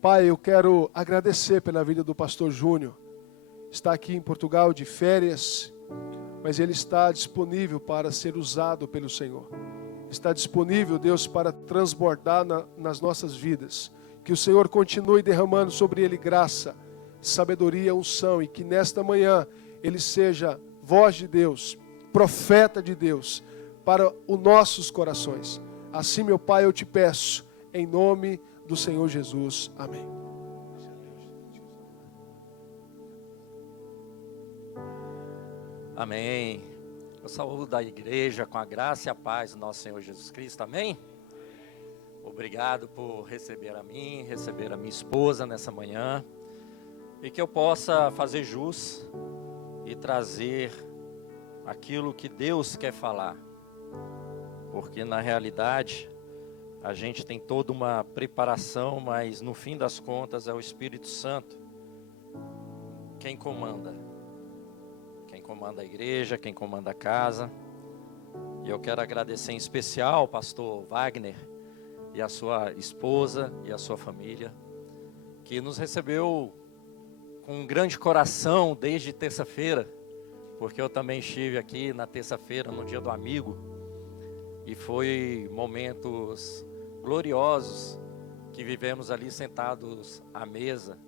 Pai, eu quero agradecer pela vida do pastor Júnior. Está aqui em Portugal de férias, mas ele está disponível para ser usado pelo Senhor. Está disponível, Deus, para transbordar nas nossas vidas. Que o Senhor continue derramando sobre ele graça, sabedoria, unção, e que nesta manhã ele seja voz de Deus, profeta de Deus, para os nossos corações. Assim, meu Pai, eu te peço, em nome do Senhor Jesus. Amém. Amém. Eu saúdo a igreja com a graça e a paz do nosso Senhor Jesus Cristo. Amém? Obrigado por receber a mim, receber a minha esposa nessa manhã. E que eu possa fazer jus e trazer aquilo que Deus quer falar. Porque na realidade a gente tem toda uma preparação, mas no fim das contas é o Espírito Santo quem comanda. Quem comanda a igreja, quem comanda a casa. E eu quero agradecer em especial ao pastor Wagner e a sua esposa e a sua família, que nos recebeu com um grande coração desde terça-feira, porque eu também estive aqui na terça-feira, no dia do amigo, e foi momentos gloriosos que vivemos ali sentados à mesa,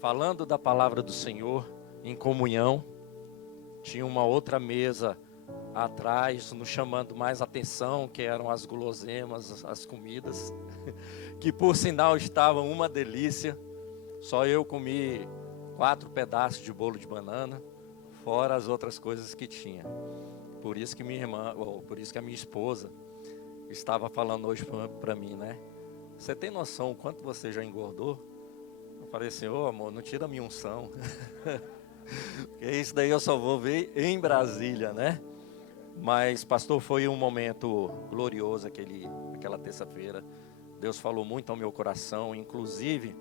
falando da palavra do Senhor, em comunhão. Tinha uma outra mesa atrás, nos chamando mais atenção, que eram as guloseimas, as comidas, que por sinal estavam uma delícia. Só eu comi 4 pedaços de bolo de banana, fora as outras coisas que tinha. Por isso que minha irmã, ou por isso que a minha esposa estava falando hoje para mim, né? Você tem noção o quanto você já engordou? Eu falei assim, ô amor, não tira a minha unção. Porque isso daí eu só vou ver em Brasília, né? Mas, pastor, foi um momento glorioso aquela terça-feira. Deus falou muito ao meu coração, inclusive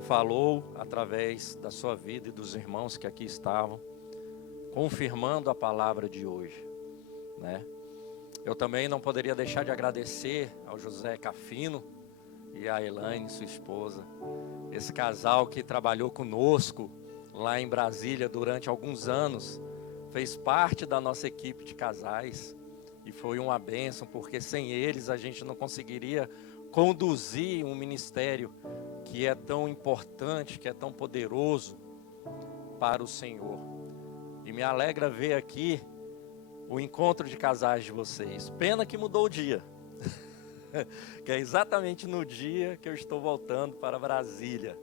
falou através da sua vida e dos irmãos que aqui estavam, confirmando a palavra de hoje, né? Eu também não poderia deixar de agradecer ao José Cafino e a Elaine, sua esposa, esse casal que trabalhou conosco lá em Brasília durante alguns anos, fez parte da nossa equipe de casais e foi uma bênção, porque sem eles a gente não conseguiria conduzir um ministério que é tão importante, que é tão poderoso para o Senhor. E me alegra ver aqui o encontro de casais de vocês. Pena que mudou o dia, que é exatamente no dia que eu estou voltando para Brasília.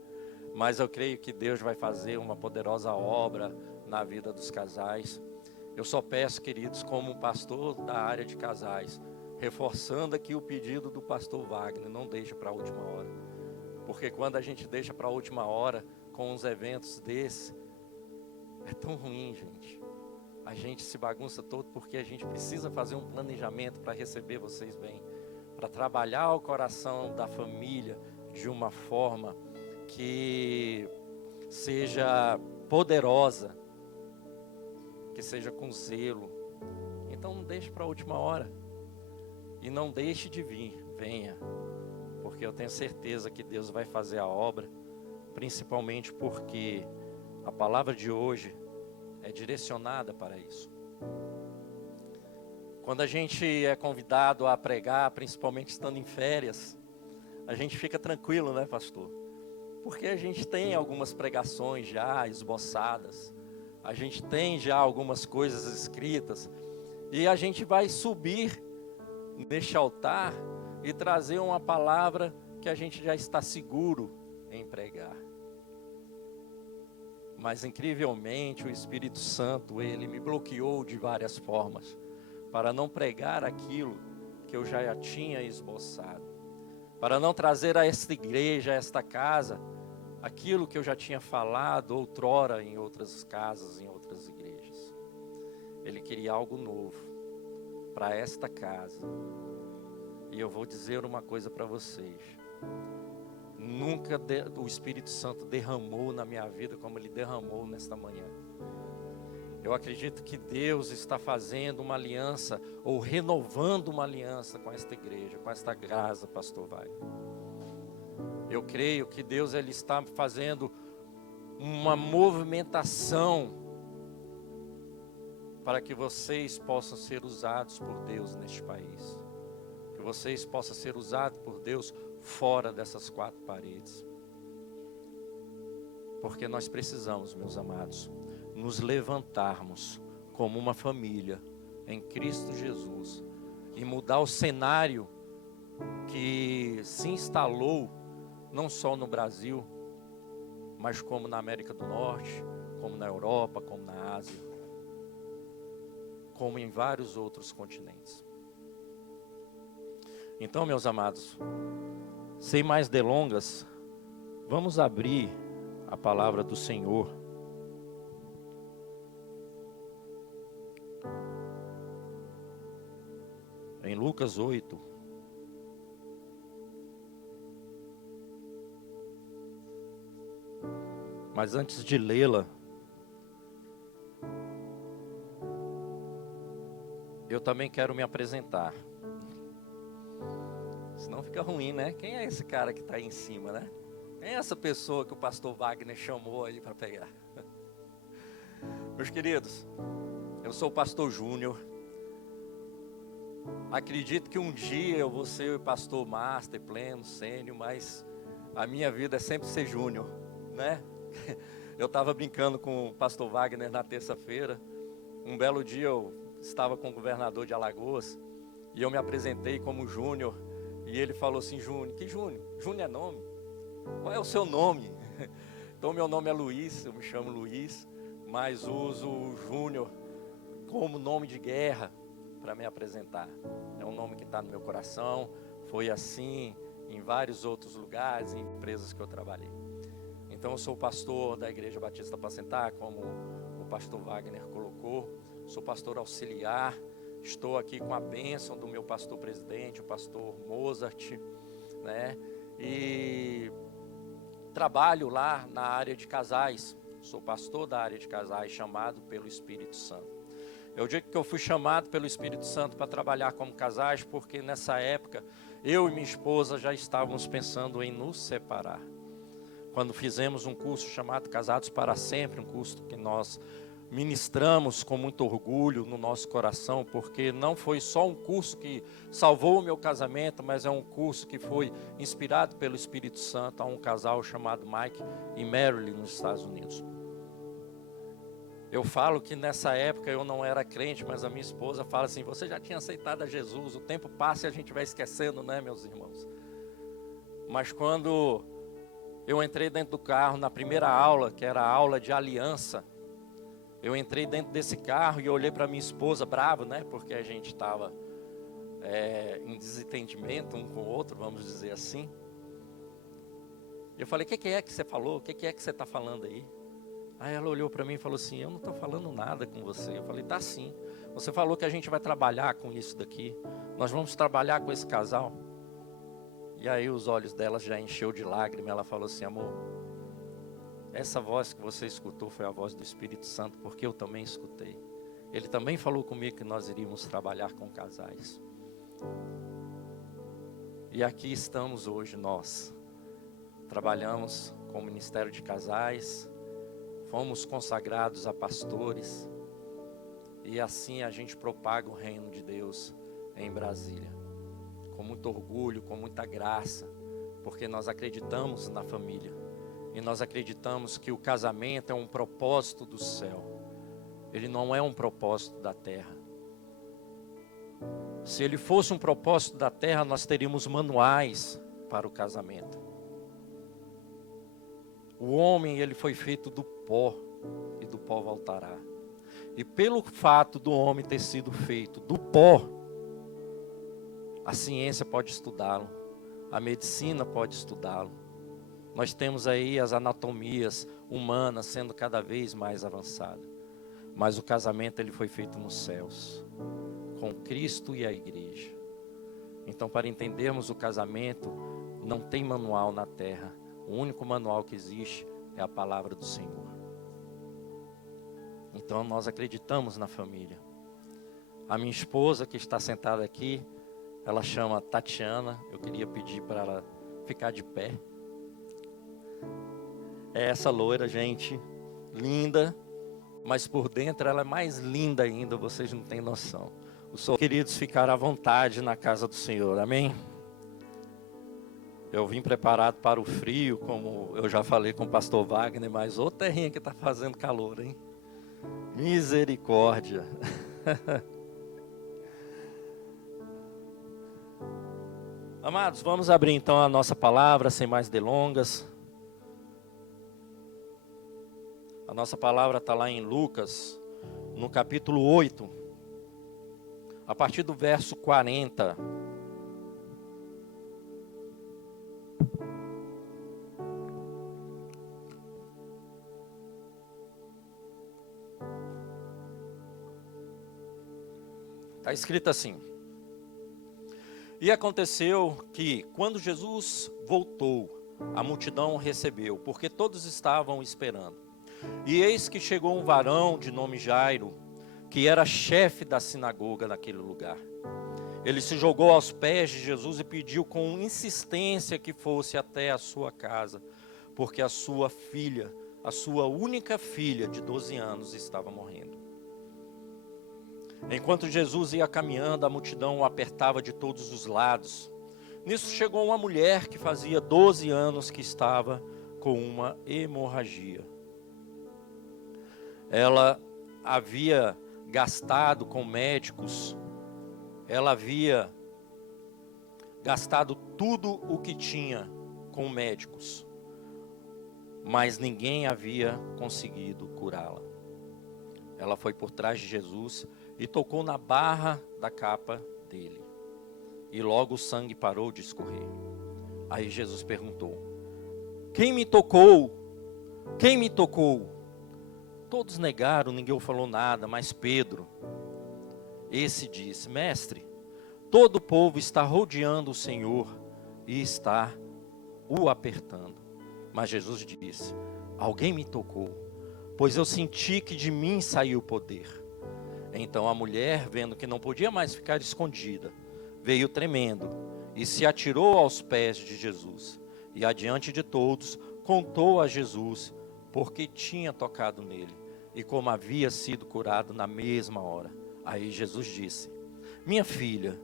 Mas eu creio que Deus vai fazer uma poderosa obra na vida dos casais. Eu só peço, queridos, como pastor da área de casais, reforçando aqui o pedido do pastor Wagner, não deixe para a última hora. Porque quando a gente deixa para a última hora, com uns eventos desses, é tão ruim, gente. A gente se bagunça todo porque a gente precisa fazer um planejamento para receber vocês bem, para trabalhar o coração da família de uma forma que seja poderosa, que seja com zelo. Então não deixe para a última hora. E não deixe de vir, venha. Porque eu tenho certeza que Deus vai fazer a obra, principalmente porque a palavra de hoje é direcionada para isso. Quando a gente é convidado a pregar, principalmente estando em férias, a gente fica tranquilo, né, pastor? Porque a gente tem algumas pregações já esboçadas, a gente tem já algumas coisas escritas, e a gente vai subir neste altar e trazer uma palavra que a gente já está seguro em pregar. Mas incrivelmente o Espírito Santo, ele me bloqueou de várias formas, para não pregar aquilo que eu já tinha esboçado, para não trazer a esta igreja, a esta casa, aquilo que eu já tinha falado outrora em outras casas, em outras igrejas. Ele queria algo novo para esta casa. E eu vou dizer uma coisa para vocês. Nunca o Espírito Santo derramou na minha vida como ele derramou nesta manhã. Eu acredito que Deus está fazendo uma aliança, ou renovando uma aliança com esta igreja, com esta casa, pastor Wagner. Eu creio que Deus ele está fazendo uma movimentação para que vocês possam ser usados por Deus neste país. Que vocês possam ser usados por Deus fora dessas quatro paredes. Porque nós precisamos, meus amados, nos levantarmos como uma família em Cristo Jesus e mudar o cenário que se instalou não só no Brasil, mas como na América do Norte, como na Europa, como na Ásia, como em vários outros continentes. Então, meus amados, sem mais delongas, vamos abrir a palavra do Senhor. Em Lucas 8. Mas antes de lê-la, eu também quero me apresentar. Senão fica ruim, né? Quem é esse cara que está aí em cima, né? Quem é essa pessoa que o pastor Wagner chamou aí para pegar? Meus queridos, eu sou o pastor Júnior. Acredito que um dia eu vou ser o pastor master, pleno, sênior, mas a minha vida é sempre ser júnior, né? Eu estava brincando com o pastor Wagner na terça-feira. Um belo dia eu estava com o governador de Alagoas e eu me apresentei como Júnior. E ele falou assim: Júnior, que Júnior? Júnior é nome? Qual é o seu nome? Então meu nome é Luiz, eu me chamo Luiz, mas uso o Júnior como nome de guerra para me apresentar. É um nome que está no meu coração. Foi assim em vários outros lugares, em empresas que eu trabalhei. Então eu sou pastor da Igreja Batista Pacentar, como o pastor Wagner colocou. Sou pastor auxiliar. Estou aqui com a bênção do meu pastor presidente, o pastor Mozart, né? E trabalho lá na área de casais. Sou pastor da área de casais, chamado pelo Espírito Santo. Eu digo que eu fui chamado pelo Espírito Santo para trabalhar como casais, porque nessa época eu e minha esposa já estávamos pensando em nos separar. Quando fizemos um curso chamado Casados para Sempre, um curso que nós ministramos com muito orgulho no nosso coração, porque não foi só um curso que salvou o meu casamento, mas é um curso que foi inspirado pelo Espírito Santo a um casal chamado Mike e Marilyn nos Estados Unidos. Eu falo que nessa época eu não era crente, mas a minha esposa fala assim: você já tinha aceitado a Jesus, o tempo passa e a gente vai esquecendo, né, meus irmãos? Mas quando eu entrei dentro do carro na primeira aula, que era a aula de aliança, eu entrei dentro desse carro e olhei para minha esposa bravo, né? Porque a gente estava em desentendimento um com o outro, vamos dizer assim. Eu falei: o que é que você falou? O que é que você está falando aí? Aí ela olhou para mim e falou assim: eu não estou falando nada com você. Eu falei: tá sim. Você falou que a gente vai trabalhar com isso daqui. Nós vamos trabalhar com esse casal. E aí os olhos dela já encheu de lágrimas. Ela falou assim: amor, essa voz que você escutou foi a voz do Espírito Santo, porque eu também escutei. Ele também falou comigo que nós iríamos trabalhar com casais. E aqui estamos hoje nós. Trabalhamos com o Ministério de Casais, fomos consagrados a pastores, e assim a gente propaga o reino de Deus em Brasília. Com muito orgulho, com muita graça, porque nós acreditamos na família. E nós acreditamos que o casamento é um propósito do céu. Ele não é um propósito da terra. Se ele fosse um propósito da terra, nós teríamos manuais para o casamento. O homem, ele foi feito do pó, e do pó voltará. E pelo fato do homem ter sido feito do pó, a ciência pode estudá-lo, a medicina pode estudá-lo. Nós temos aí as anatomias humanas sendo cada vez mais avançadas. Mas o casamento ele foi feito nos céus, com Cristo e a igreja. Então, para entendermos o casamento, não tem manual na terra. O único manual que existe é a palavra do Senhor. Então, nós acreditamos na família. A minha esposa que está sentada aqui, ela chama Tatiana. Eu queria pedir para ela ficar de pé. É essa loira, gente, linda, mas por dentro ela é mais linda ainda, vocês não têm noção. Os seus queridos ficaram à vontade na casa do Senhor, amém? Eu vim preparado para o frio, como eu já falei com o pastor Wagner, mas ô terrinha que está fazendo calor, hein? Misericórdia. Amados, vamos abrir então a nossa palavra, sem mais delongas. A nossa palavra está lá em Lucas, no capítulo 8, a partir do verso 40. Está escrito assim: E aconteceu que, quando Jesus voltou, a multidão o recebeu, porque todos estavam esperando. E eis que chegou um varão de nome Jairo, que era chefe da sinagoga naquele lugar. Ele se jogou aos pés de Jesus e pediu com insistência que fosse até a sua casa, porque a sua filha, a sua única filha de 12 anos, estava morrendo. Enquanto Jesus ia caminhando, a multidão o apertava de todos os lados. Nisso chegou uma mulher que fazia 12 anos que estava com uma hemorragia. Ela havia gastado com médicos, ela havia gastado tudo o que tinha com médicos, mas ninguém havia conseguido curá-la. Ela foi por trás de Jesus e tocou na barra da capa dele. E logo o sangue parou de escorrer. Aí Jesus perguntou: Quem me tocou? Quem me tocou? Todos negaram, ninguém falou nada, mas Pedro, esse disse: Mestre, todo o povo está rodeando o Senhor e está o apertando. Mas Jesus disse: Alguém me tocou, pois eu senti que de mim saiu o poder. Então a mulher, vendo que não podia mais ficar escondida, veio tremendo e se atirou aos pés de Jesus. E adiante de todos, contou a Jesus porque tinha tocado nele e como havia sido curado na mesma hora. Aí Jesus disse: Minha filha,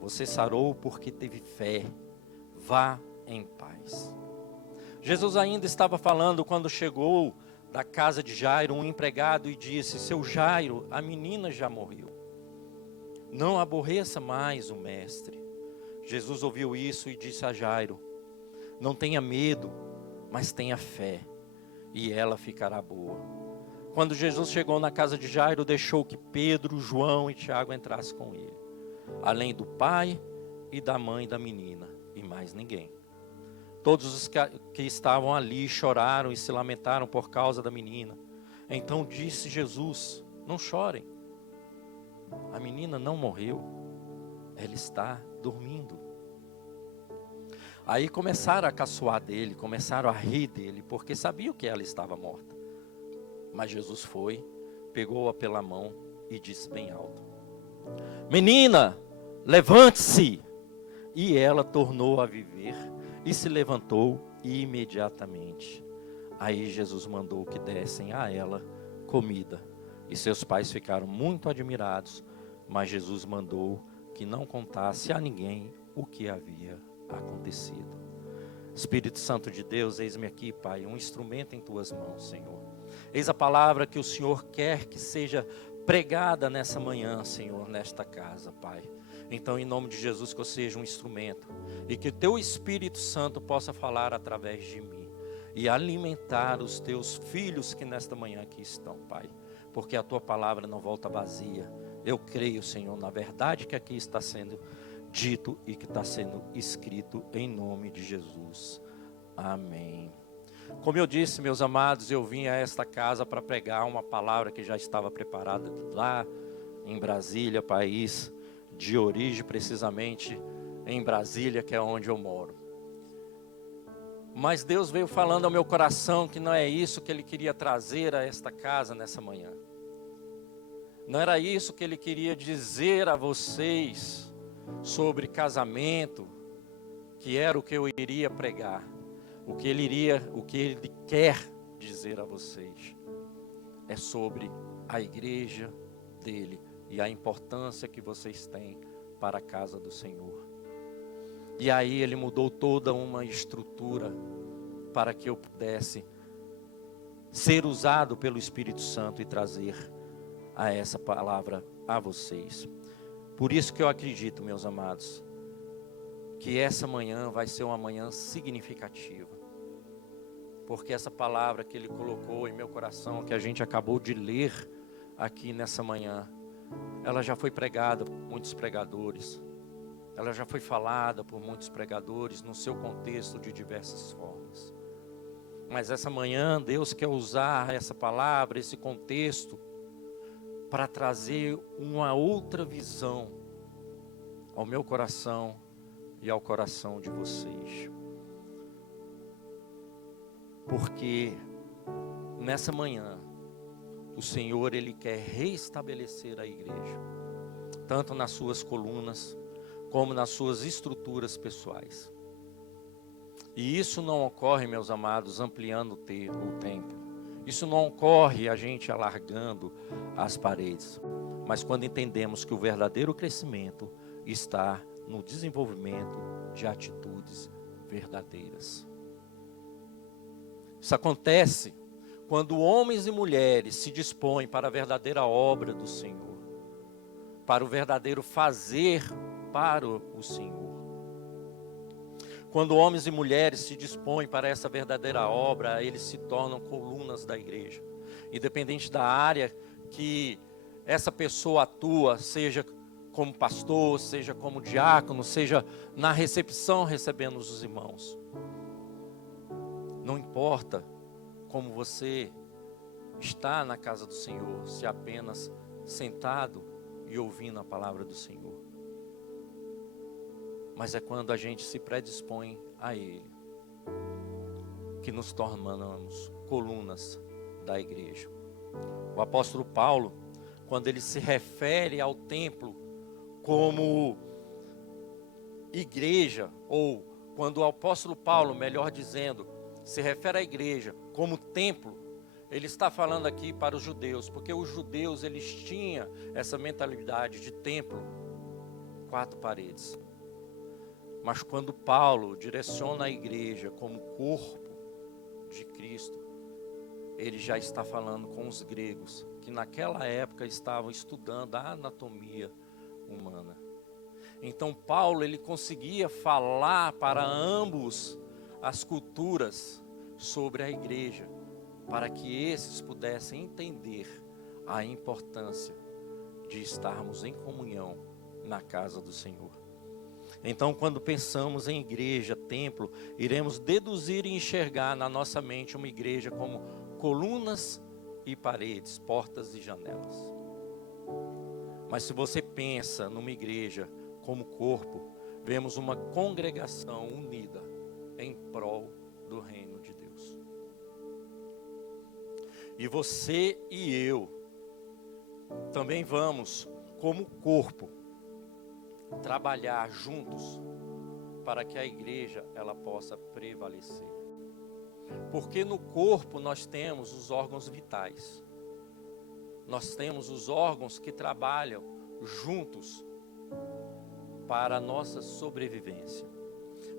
você sarou porque teve fé, vá em paz. Jesus ainda estava falando quando chegou da casa de Jairo um empregado e disse: Seu Jairo, a menina já morreu. Não aborreça mais o mestre. Jesus ouviu isso e disse a Jairo: Não tenha medo, mas tenha fé, e ela ficará boa. Quando Jesus chegou na casa de Jairo, deixou que Pedro, João e Tiago entrassem com ele, além do pai e da mãe da menina, e mais ninguém. Todos os que estavam ali choraram e se lamentaram por causa da menina. Então disse Jesus: Não chorem, a menina não morreu, ela está dormindo. Aí começaram a caçoar dele, começaram a rir dele, porque sabiam que ela estava morta. Mas Jesus foi, pegou-a pela mão e disse bem alto: Menina, levante-se! E ela tornou a viver e se levantou imediatamente. Aí Jesus mandou que dessem a ela comida. E seus pais ficaram muito admirados, mas Jesus mandou que não contasse a ninguém o que havia acontecido. Espírito Santo de Deus, eis-me aqui, Pai, um instrumento em tuas mãos, Senhor. Eis a palavra que o Senhor quer que seja pregada nessa manhã, Senhor, nesta casa, Pai. Então, em nome de Jesus, que eu seja um instrumento e que o teu Espírito Santo possa falar através de mim e alimentar os teus filhos que nesta manhã aqui estão, Pai, porque a tua palavra não volta vazia. Eu creio, Senhor, na verdade que aqui está sendo dito e que está sendo escrito em nome de Jesus. Amém. Como eu disse, meus amados, eu vim a esta casa para pregar uma palavra que já estava preparada lá em Brasília, país de origem, precisamente em Brasília, que é onde eu moro. Mas Deus veio falando ao meu coração que não é isso que Ele queria trazer a esta casa nessa manhã. Não era isso que Ele queria dizer a vocês sobre casamento, que era o que eu iria pregar. O que Ele quer dizer a vocês é sobre a igreja dele e a importância que vocês têm para a casa do Senhor. E aí ele mudou toda uma estrutura para que eu pudesse ser usado pelo Espírito Santo e trazer a essa palavra a vocês. Por isso que eu acredito, meus amados, que essa manhã vai ser uma manhã significativa. Porque essa palavra que ele colocou em meu coração, que a gente acabou de ler aqui nessa manhã, ela já foi pregada por muitos pregadores. Ela já foi falada por muitos pregadores no seu contexto de diversas formas. Mas essa manhã Deus quer usar essa palavra, esse contexto, para trazer uma outra visão ao meu coração e ao coração de vocês. Porque nessa manhã o Senhor, Ele quer reestabelecer a igreja, tanto nas suas colunas, como nas suas estruturas pessoais. E isso não ocorre, meus amados, ampliando o templo. Isso não ocorre a gente alargando as paredes. Mas quando entendemos que o verdadeiro crescimento está no desenvolvimento de atitudes verdadeiras. Isso acontece quando homens e mulheres se dispõem para a verdadeira obra do Senhor, para o verdadeiro fazer para o Senhor. Quando homens e mulheres se dispõem para essa verdadeira obra, eles se tornam colunas da igreja. Independente da área que essa pessoa atua, seja como pastor, seja como diácono, seja na recepção recebendo os irmãos. Não importa como você está na casa do Senhor, se apenas sentado e ouvindo a palavra do Senhor. Mas é quando a gente se predispõe a Ele, que nos tornamos colunas da igreja. O apóstolo Paulo, quando ele se refere ao templo como igreja, ou quando o apóstolo Paulo, melhor dizendo, se refere à igreja como templo, ele está falando aqui para os judeus, porque os judeus, eles tinham essa mentalidade de templo, 4 paredes. Mas quando Paulo direciona a igreja como corpo de Cristo, ele já está falando com os gregos, que naquela época estavam estudando a anatomia humana. Então Paulo, ele conseguia falar para ambos as culturas sobre a igreja, para que esses pudessem entender a importância de estarmos em comunhão na casa do Senhor. Então, quando pensamos em igreja, templo, iremos deduzir e enxergar na nossa mente uma igreja como colunas e paredes, portas e janelas. Mas se você pensa numa igreja como corpo, vemos uma congregação unida em prol do reino de Deus. E você e eu também vamos, como corpo, trabalhar juntos para que a igreja ela possa prevalecer. Porque no corpo nós temos os órgãos vitais. Nós temos os órgãos que trabalham juntos para a nossa sobrevivência.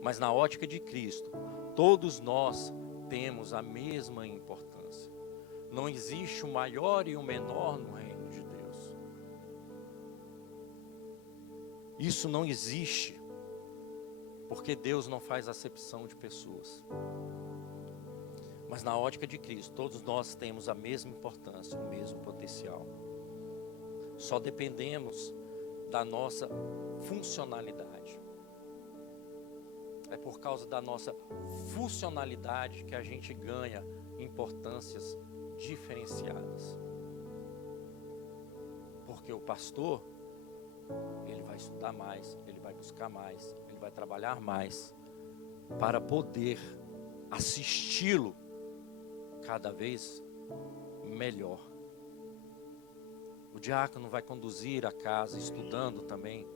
Mas na ótica de Cristo, todos nós temos a mesma importância. Não existe o maior e o menor no reino de Deus. Isso não existe, porque Deus não faz acepção de pessoas. Mas na ótica de Cristo, todos nós temos a mesma importância, o mesmo potencial. Só dependemos da nossa funcionalidade. É por causa da nossa funcionalidade que a gente ganha importâncias diferenciadas. Porque o pastor, ele vai estudar mais, ele vai buscar mais, ele vai trabalhar mais para poder assisti-lo cada vez melhor. O diácono vai conduzir a casa estudando também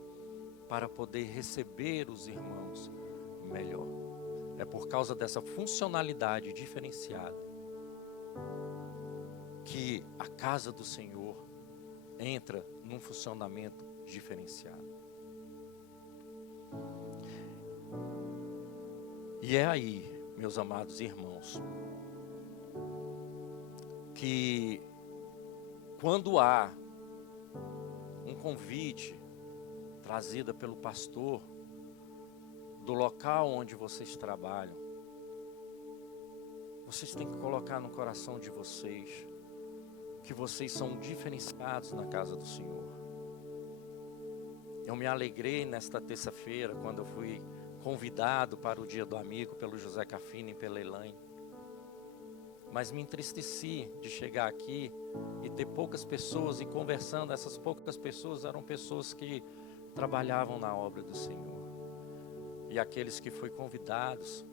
para poder receber os irmãos melhor. É por causa dessa funcionalidade diferenciada que a casa do Senhor entra num funcionamento diferenciado. E é aí, meus amados irmãos, que quando há um convite trazido pelo pastor do local onde vocês trabalham, vocês têm que colocar no coração de vocês que vocês são diferenciados na casa do Senhor. Eu me alegrei nesta terça-feira quando eu fui convidado para o Dia do Amigo pelo José Cafini e pela Elaine. Mas me entristeci de chegar aqui e ter poucas pessoas, e conversando, essas poucas pessoas eram pessoas que trabalhavam na obra do Senhor. E aqueles que foram convidados,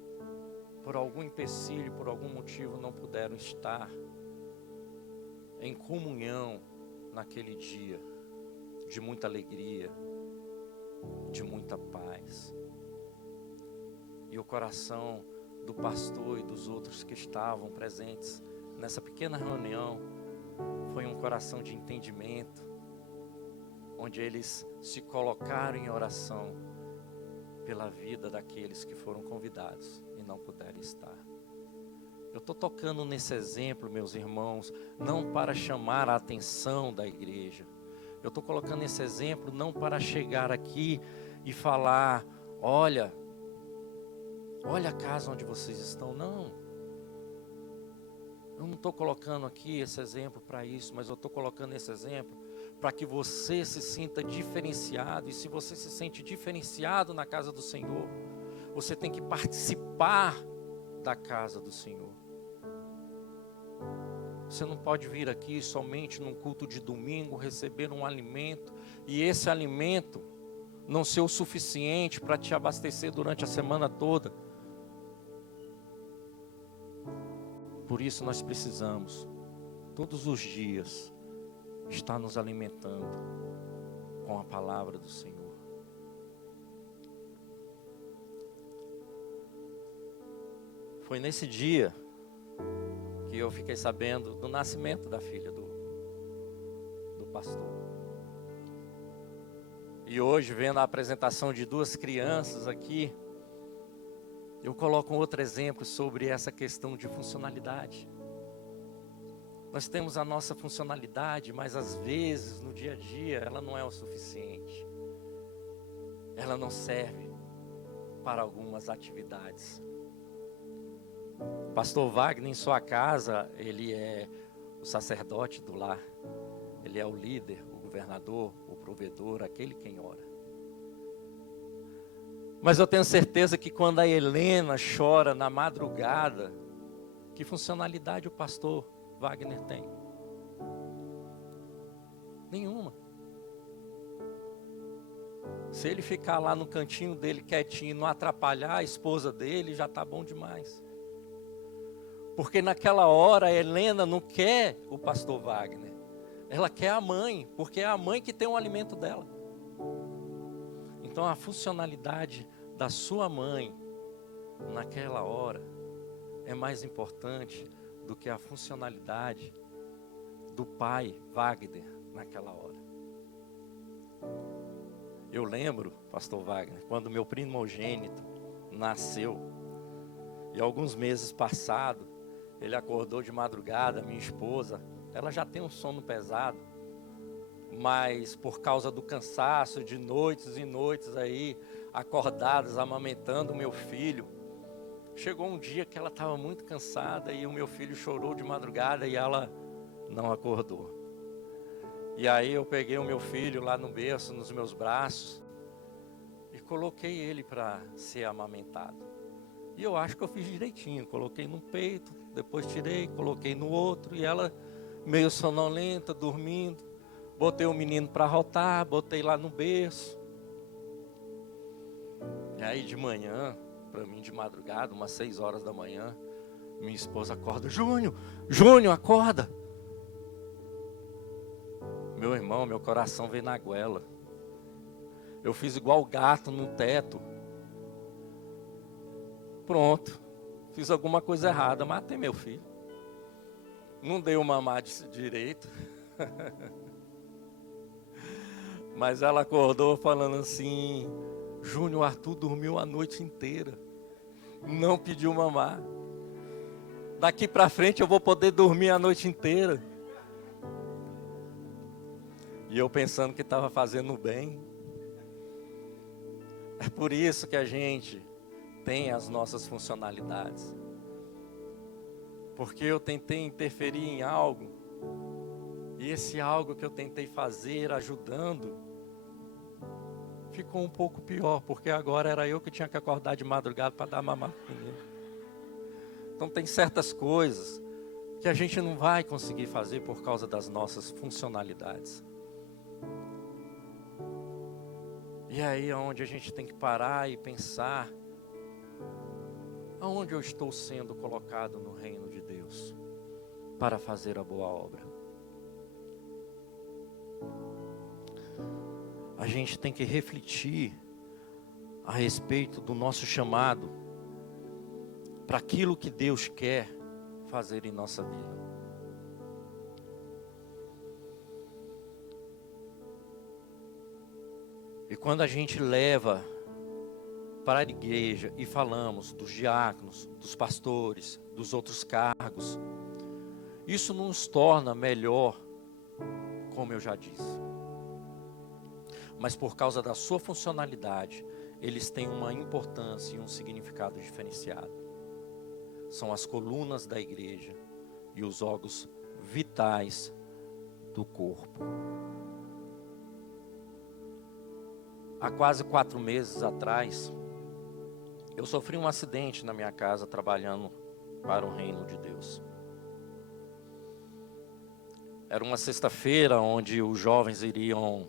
por algum empecilho, por algum motivo, não puderam estar em comunhão naquele dia de muita alegria, de muita paz. E o coração do pastor e dos outros que estavam presentes nessa pequena reunião foi um coração de entendimento, onde eles se colocaram em oração pela vida daqueles que foram convidados e não puderam estar. Eu estou tocando nesse exemplo, meus irmãos, não para chamar a atenção da igreja. Eu estou colocando esse exemplo não para chegar aqui e falar, olha a casa onde vocês estão. Não. Eu não estou colocando aqui esse exemplo para isso, mas eu estou colocando esse exemplo para que você se sinta diferenciado. E se você se sente diferenciado na casa do Senhor, você tem que participar da casa do Senhor. Você não pode vir aqui somente num culto de domingo, receber um alimento, e esse alimento não ser o suficiente para te abastecer durante a semana toda. Por isso nós precisamos, todos os dias, estar nos alimentando com a palavra do Senhor. Foi nesse dia que eu fiquei sabendo do nascimento da filha do pastor. E hoje, vendo a apresentação de duas crianças aqui, eu coloco um outro exemplo sobre essa questão de funcionalidade. Nós temos a nossa funcionalidade, mas às vezes, no dia a dia, ela não é o suficiente. Ela não serve para algumas atividades. Pastor Wagner, em sua casa, ele é o sacerdote do lar. Ele é o líder, o governador, o provedor, aquele quem ora. Mas eu tenho certeza que quando a Helena chora na madrugada, que funcionalidade o pastor Wagner tem? Nenhuma. Se ele ficar lá no cantinho dele quietinho, não atrapalhar a esposa dele, já está bom demais. Porque naquela hora a Helena não quer o pastor Wagner. Ela quer a mãe, porque é a mãe que tem o alimento dela. Então a funcionalidade da sua mãe naquela hora é mais importante do que a funcionalidade do pai Wagner naquela hora. Eu lembro, pastor Wagner, quando meu primogênito nasceu, e alguns meses passados, ele acordou de madrugada, minha esposa, ela já tem um sono pesado, mas por causa do cansaço de noites e noites aí, acordadas, amamentando o meu filho, chegou um dia que ela estava muito cansada e o meu filho chorou de madrugada e ela não acordou. E aí eu peguei o meu filho lá no berço, nos meus braços, e coloquei ele para ser amamentado. E eu acho que eu fiz direitinho, coloquei no peito, depois tirei, coloquei no outro, e ela meio sonolenta, dormindo. Botei o menino para rotar, botei lá no berço. E aí de manhã, para mim de madrugada, umas 6 horas da manhã, minha esposa acorda, Júnior, acorda. Meu irmão, meu coração veio na goela. Eu fiz igual gato no teto. Pronto, fiz alguma coisa errada, matei meu filho. Não deu mamar direito. Mas ela acordou falando assim: Júnior, o Arthur dormiu a noite inteira. Não pediu mamar. Daqui para frente eu vou poder dormir a noite inteira. E eu pensando que estava fazendo bem. É por isso que a gente tem as nossas funcionalidades. Porque eu tentei interferir em algo. E esse algo que eu tentei fazer, ajudando, ficou um pouco pior. Porque agora era eu que tinha que acordar de madrugada para dar mamar pro menino. Então tem certas coisas que a gente não vai conseguir fazer por causa das nossas funcionalidades. E aí é onde a gente tem que parar e pensar: aonde eu estou sendo colocado no reino de Deus para fazer a boa obra? A gente tem que refletir a respeito do nosso chamado para aquilo que Deus quer fazer em nossa vida. E quando a gente leva para a igreja e falamos dos diáconos, dos pastores, dos outros cargos, isso não nos torna melhor, como eu já disse. Mas por causa da sua funcionalidade, eles têm uma importância e um significado diferenciado. São as colunas da igreja e os órgãos vitais do corpo. Há quase 4 meses atrás, eu sofri um acidente na minha casa trabalhando para o reino de Deus. Era uma sexta-feira onde os jovens iriam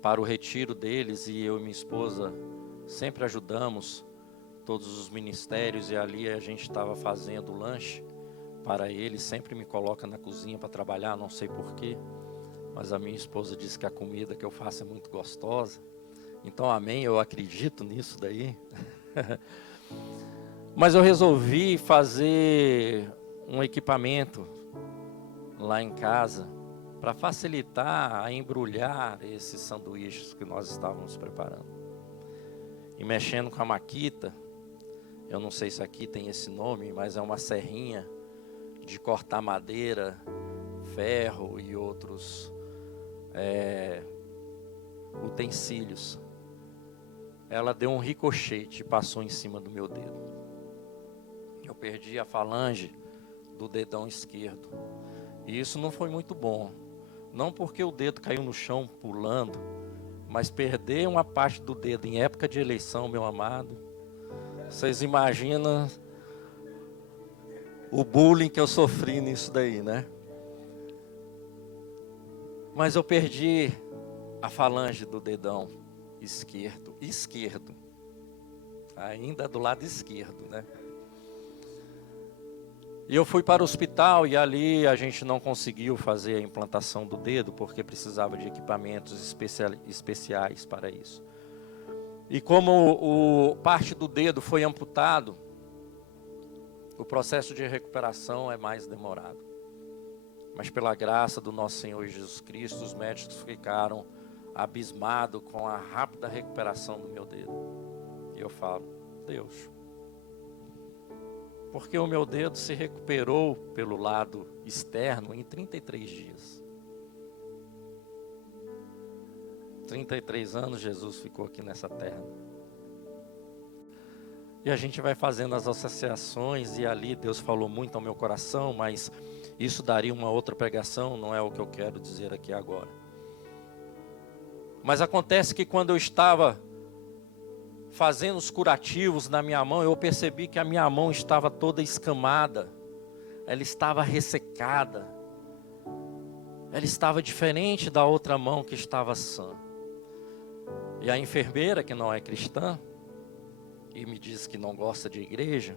para o retiro deles e eu e minha esposa sempre ajudamos todos os ministérios e ali a gente estava fazendo lanche para eles. Sempre me coloca na cozinha para trabalhar, não sei porquê, mas a minha esposa disse que a comida que eu faço é muito gostosa. Então, amém, eu acredito nisso daí. Mas eu resolvi fazer um equipamento lá em casa para facilitar a embrulhar esses sanduíches que nós estávamos preparando. E mexendo com a maquita, eu não sei se aqui tem esse nome, mas é uma serrinha de cortar madeira, ferro e outros utensílios. Ela deu um ricochete e passou em cima do meu dedo. Eu perdi a falange do dedão esquerdo. E isso não foi muito bom. Não porque o dedo caiu no chão pulando, mas perder uma parte do dedo em época de eleição, meu amado. Vocês imaginam o bullying que eu sofri nisso daí, né? Mas eu perdi a falange do dedão esquerdo, ainda do lado esquerdo, né? E eu fui para o hospital e ali a gente não conseguiu fazer a implantação do dedo porque precisava de equipamentos especiais para isso. E como parte do dedo foi amputado, o processo de recuperação é mais demorado. Mas pela graça do nosso Senhor Jesus Cristo, os médicos ficaram abismados com a rápida recuperação do meu dedo. E eu falo: Deus, porque o meu dedo se recuperou pelo lado externo em 33 dias. 33 anos Jesus ficou aqui nessa terra. E a gente vai fazendo as associações e ali Deus falou muito ao meu coração, mas isso daria uma outra pregação, não é o que eu quero dizer aqui agora. Mas acontece que quando eu estava fazendo os curativos na minha mão, eu percebi que a minha mão estava toda escamada, ela estava ressecada, ela estava diferente da outra mão que estava sã. E a enfermeira, que não é cristã, e me diz que não gosta de igreja,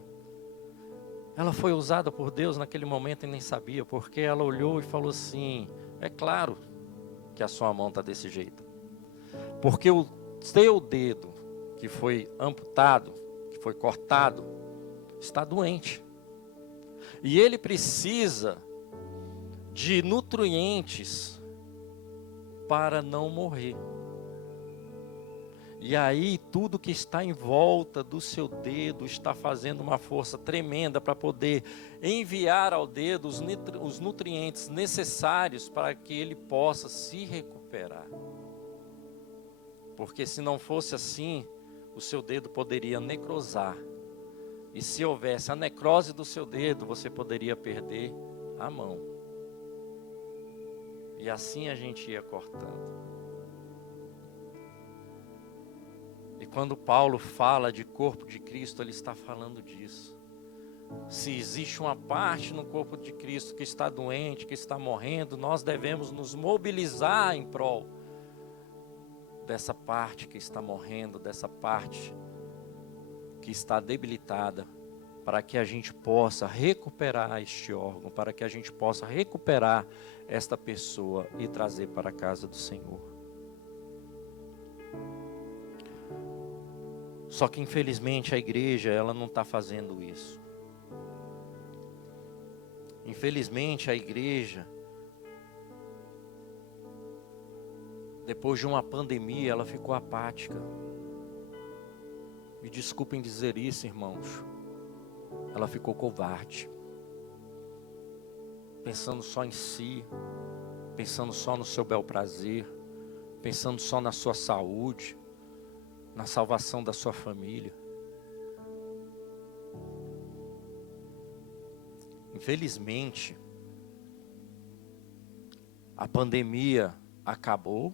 ela foi usada por Deus naquele momento e nem sabia, porque ela olhou e falou assim: é claro que a sua mão está desse jeito, porque o seu dedo que foi amputado, que foi cortado, está doente. E ele precisa de nutrientes para não morrer. E aí tudo que está em volta do seu dedo está fazendo uma força tremenda para poder enviar ao dedo os nutrientes necessários para que ele possa se recuperar. Porque se não fosse assim, o seu dedo poderia necrosar. E se houvesse a necrose do seu dedo, você poderia perder a mão. E assim a gente ia cortando. E quando Paulo fala de corpo de Cristo, ele está falando disso. Se existe uma parte no corpo de Cristo que está doente, que está morrendo, nós devemos nos mobilizar em prol dessa parte que está morrendo, dessa parte que está debilitada, para que a gente possa recuperar este órgão, para que a gente possa recuperar esta pessoa e trazer para a casa do Senhor. Só que infelizmente a igreja, ela não está fazendo isso. Infelizmente a igreja, depois de uma pandemia, ela ficou apática. Me desculpem dizer isso, irmãos. Ela ficou covarde. Pensando só em si, pensando só no seu bel prazer, pensando só na sua saúde, na salvação da sua família. Infelizmente, a pandemia acabou,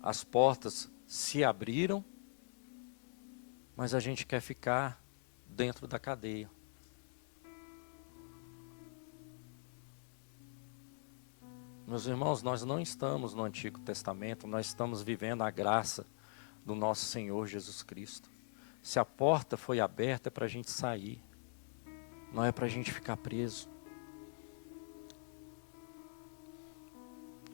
as portas se abriram, mas a gente quer ficar dentro da cadeia. Meus irmãos, nós não estamos no Antigo Testamento, nós estamos vivendo a graça do nosso Senhor Jesus Cristo. Se a porta foi aberta é para a gente sair, não é para a gente ficar preso.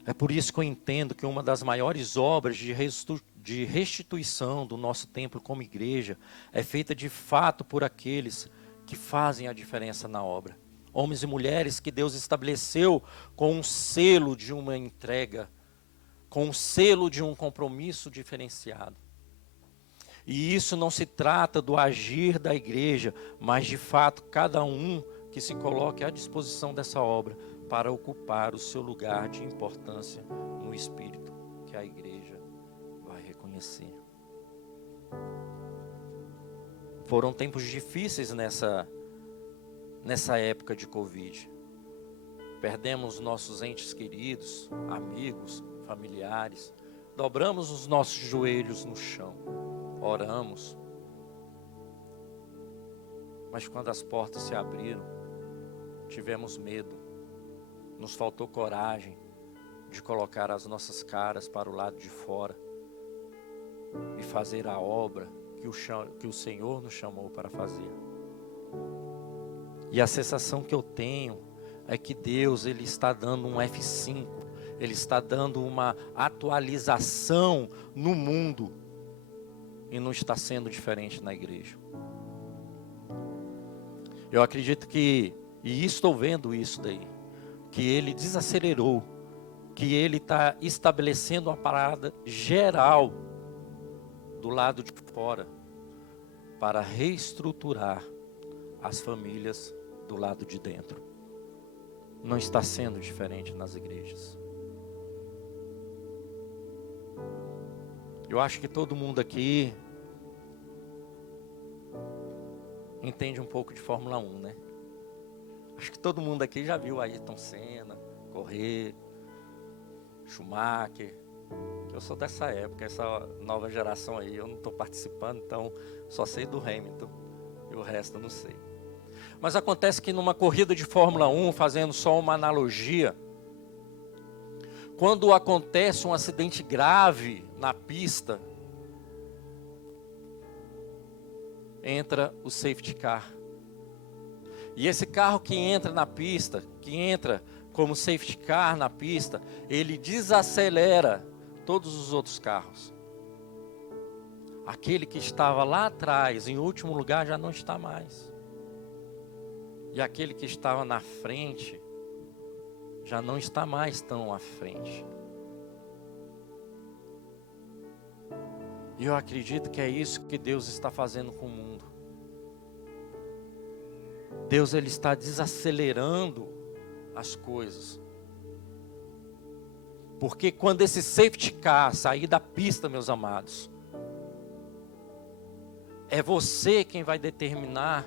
É por isso que eu entendo que uma das maiores obras de restituição do nosso templo como igreja é feita de fato por aqueles que fazem a diferença na obra. Homens e mulheres que Deus estabeleceu com um selo de uma entrega, com um selo de um compromisso diferenciado. E isso não se trata do agir da igreja, mas de fato cada um que se coloque à disposição dessa obra para ocupar o seu lugar de importância no Espírito, que a igreja vai reconhecer. Foram tempos difíceis nessa época de Covid. Perdemos nossos entes queridos, amigos, familiares. Dobramos os nossos joelhos no chão. Oramos. Mas quando as portas se abriram, tivemos medo. Nos faltou coragem de colocar as nossas caras para o lado de fora e fazer a obra que o Senhor nos chamou para fazer. E a sensação que eu tenho é que Deus, Ele está dando um F5, Ele está dando uma atualização no mundo e não está sendo diferente na igreja. Eu acredito que, e estou vendo isso daí, que Ele desacelerou, que Ele está estabelecendo uma parada geral do lado de fora para reestruturar as famílias do lado de dentro. Não está sendo diferente nas igrejas. Eu acho que todo mundo aqui entende um pouco de Fórmula 1, né? Acho que todo mundo aqui já viu Ayrton Senna correr, Schumacher. Eu sou dessa época, essa nova geração aí, eu não estou participando, então só sei do Hamilton e o resto eu não sei. Mas acontece que numa corrida de Fórmula 1, fazendo só uma analogia, quando acontece um acidente grave na pista, entra o safety car. E esse carro que entra na pista, que entra como safety car na pista, ele desacelera todos os outros carros. Aquele que estava lá atrás, em último lugar, já não está mais. E aquele que estava na frente já não está mais tão à frente. E eu acredito que é isso que Deus está fazendo com o mundo. Deus, Ele está desacelerando as coisas. Porque quando esse safety car sair da pista, meus amados, é você quem vai determinar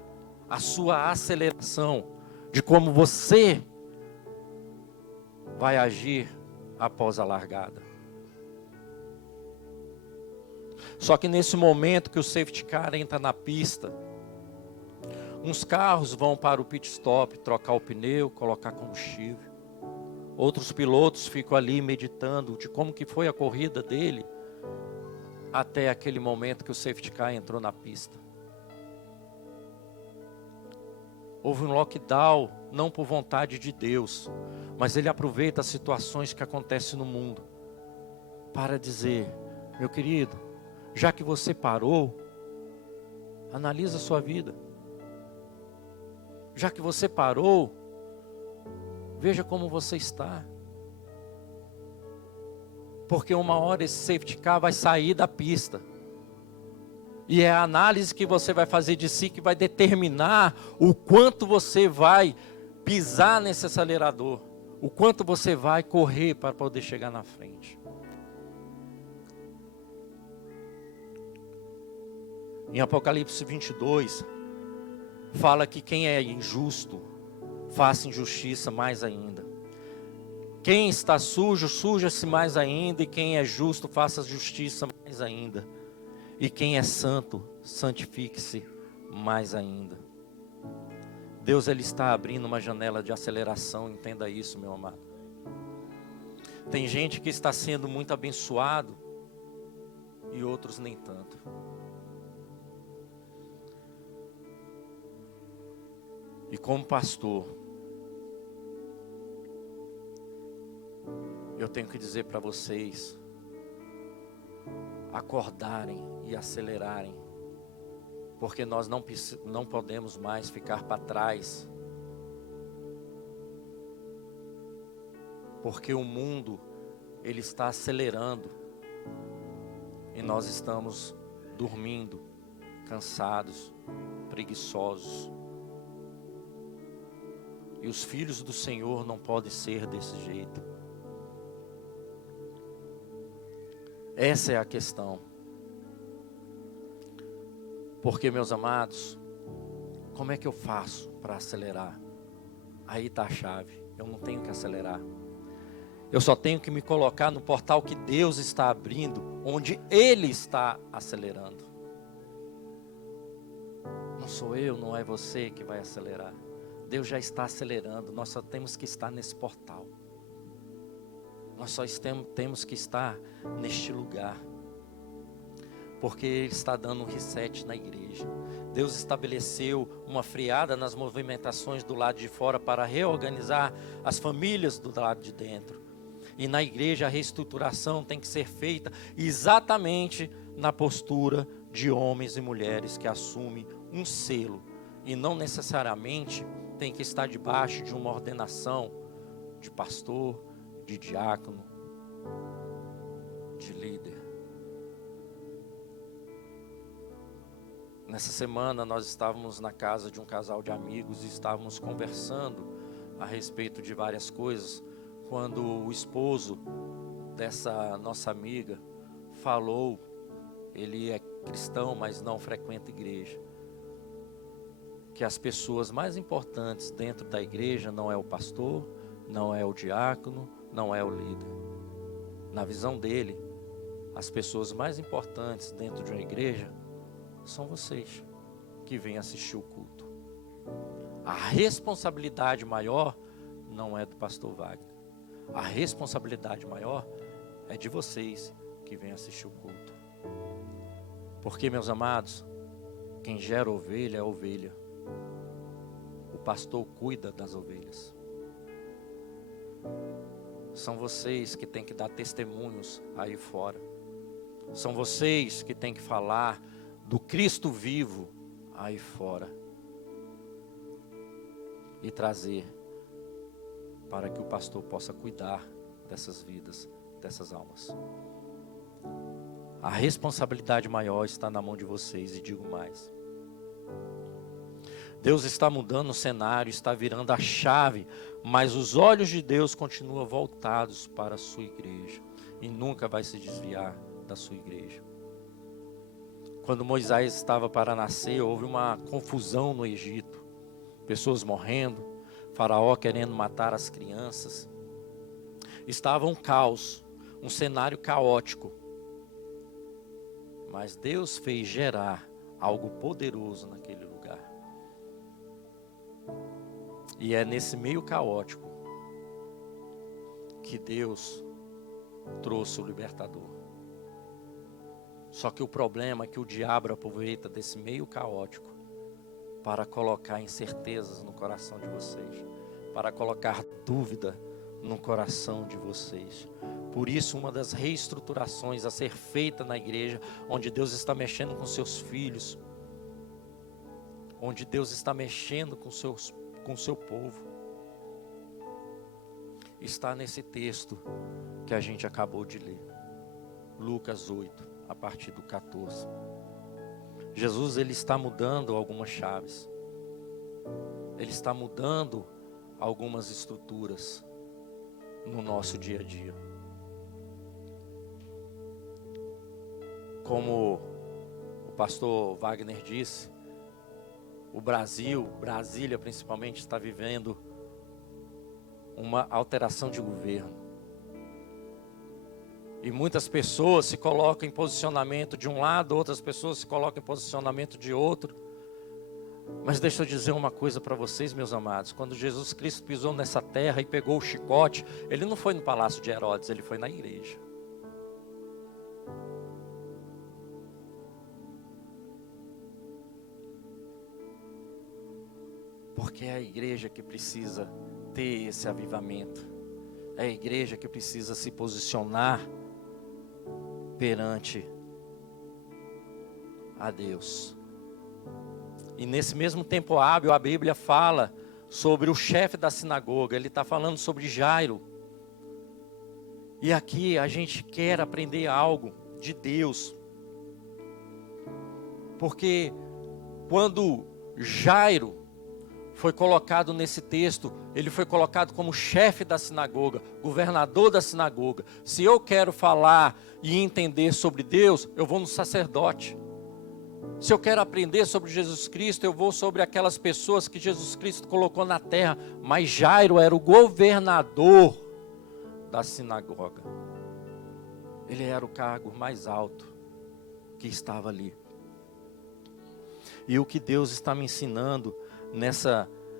a sua aceleração, de como você vai agir após a largada. Só que nesse momento que o safety car entra na pista, uns carros vão para o pit stop, trocar o pneu, colocar combustível. Outros pilotos ficam ali meditando de como que foi a corrida dele, até aquele momento que o safety car entrou na pista. Houve um lockdown, não por vontade de Deus, mas Ele aproveita as situações que acontecem no mundo para dizer: meu querido, já que você parou, analisa a sua vida. Já que você parou, veja como você está. Porque uma hora esse safety car vai sair da pista. E é a análise que você vai fazer de si que vai determinar o quanto você vai pisar nesse acelerador. O quanto você vai correr para poder chegar na frente. Em Apocalipse 22, fala que quem é injusto, faça injustiça mais ainda. Quem está sujo, suja-se mais ainda. E quem é justo, faça justiça mais ainda. E quem é santo, santifique-se mais ainda. Deus, Ele está abrindo uma janela de aceleração, entenda isso, meu amado. Tem gente que está sendo muito abençoado e outros nem tanto. E como pastor, eu tenho que dizer para vocês acordarem e acelerarem, porque nós não podemos mais ficar para trás, porque o mundo ele está acelerando e nós estamos dormindo, cansados, preguiçosos. E os filhos do Senhor não podem ser desse jeito. Essa é a questão. Porque, meus amados, como é que eu faço para acelerar? Aí está a chave. Eu não tenho que acelerar. Eu só tenho que me colocar no portal que Deus está abrindo, onde Ele está acelerando. Não sou eu, não é você que vai acelerar. Deus já está acelerando, nós só temos que estar nesse portal. Nós só temos que estar neste lugar. Porque Ele está dando um reset na igreja. Deus estabeleceu uma freada nas movimentações do lado de fora para reorganizar as famílias do lado de dentro. E na igreja a reestruturação tem que ser feita exatamente na postura de homens e mulheres que assumem um selo. E não necessariamente tem que estar debaixo de uma ordenação de pastor, de diácono, de líder. Nessa semana nós estávamos na casa de um casal de amigos e estávamos conversando a respeito de várias coisas, quando o esposo dessa nossa amiga falou, ele é cristão, mas não frequenta igreja, que as pessoas mais importantes dentro da igreja não é o pastor, não é o diácono, não é o líder. Na visão dele, as pessoas mais importantes dentro de uma igreja são vocês que vêm assistir o culto. A responsabilidade maior não é do pastor Wagner. A responsabilidade maior é de vocês que vêm assistir o culto. Porque, meus amados, quem gera ovelha é ovelha. O pastor cuida das ovelhas. São vocês que têm que dar testemunhos aí fora. São vocês que têm que falar do Cristo vivo aí fora. E trazer para que o pastor possa cuidar dessas vidas, dessas almas. A responsabilidade maior está na mão de vocês, e digo mais. Deus está mudando o cenário, está virando a chave, mas os olhos de Deus continuam voltados para a sua igreja e nunca vai se desviar da sua igreja. Quando Moisés estava para nascer, houve uma confusão no Egito, pessoas morrendo, Faraó querendo matar as crianças. Estava um caos, um cenário caótico. Mas Deus fez gerar algo poderoso naquele lugar. E é nesse meio caótico que Deus trouxe o libertador. Só que o problema é que o diabo aproveita desse meio caótico para colocar incertezas no coração de vocês, para colocar dúvida no coração de vocês. Por isso, uma das reestruturações a ser feita na igreja, onde Deus está mexendo com seus filhos, onde Deus está mexendo com o seu povo, está nesse texto que a gente acabou de ler, Lucas 8, a partir do 14. Jesus, ele está mudando algumas chaves, ele está mudando algumas estruturas no nosso dia a dia. Como o pastor Wagner disse, o Brasil, Brasília principalmente, está vivendo uma alteração de governo. E muitas pessoas se colocam em posicionamento de um lado, outras pessoas se colocam em posicionamento de outro. Mas deixa eu dizer uma coisa para vocês, meus amados. Quando Jesus Cristo pisou nessa terra e pegou o chicote, ele não foi no palácio de Herodes, ele foi na igreja. Porque é a igreja que precisa ter esse avivamento. É a igreja que precisa se posicionar perante a Deus. E nesse mesmo tempo hábil, a Bíblia fala sobre o chefe da sinagoga. Ele está falando sobre Jairo. E aqui a gente quer aprender algo de Deus. Porque quando Jairo foi colocado nesse texto, ele foi colocado como chefe da sinagoga, governador da sinagoga. Se eu quero falar e entender sobre Deus, eu vou no sacerdote. Se eu quero aprender sobre Jesus Cristo, eu vou sobre aquelas pessoas que Jesus Cristo colocou na terra. Mas Jairo era o governador da sinagoga. Ele era o cargo mais alto que estava ali. E o que Deus está me ensinando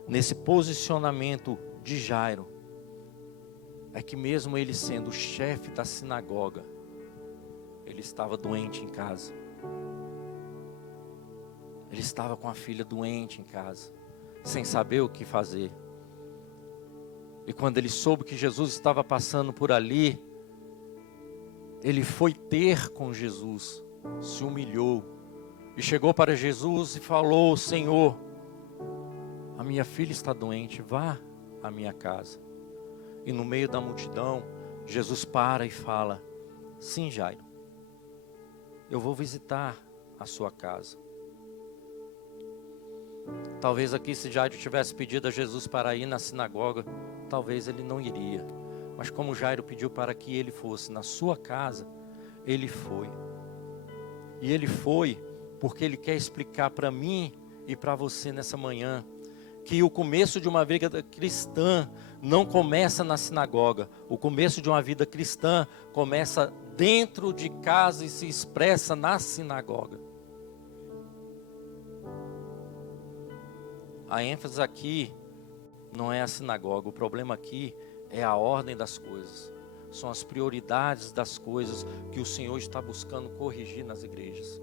nesse posicionamento de Jairo é que mesmo ele sendo o chefe da sinagoga, ele estava doente em casa. Ele estava com a filha doente em casa, sem saber o que fazer. E quando ele soube que Jesus estava passando por ali, ele foi ter com Jesus, se humilhou e chegou para Jesus e falou: Senhor, a minha filha está doente, vá à minha casa. E no meio da multidão, Jesus para e fala: sim, Jairo, eu vou visitar a sua casa. Talvez aqui, se Jairo tivesse pedido a Jesus para ir na sinagoga, talvez ele não iria. Mas como Jairo pediu para que ele fosse na sua casa, ele foi. E ele foi porque ele quer explicar para mim e para você nessa manhã que o começo de uma vida cristã não começa na sinagoga. O começo de uma vida cristã começa dentro de casa e se expressa na sinagoga. A ênfase aqui não é a sinagoga. O problema aqui é a ordem das coisas. São as prioridades das coisas que o Senhor está buscando corrigir nas igrejas.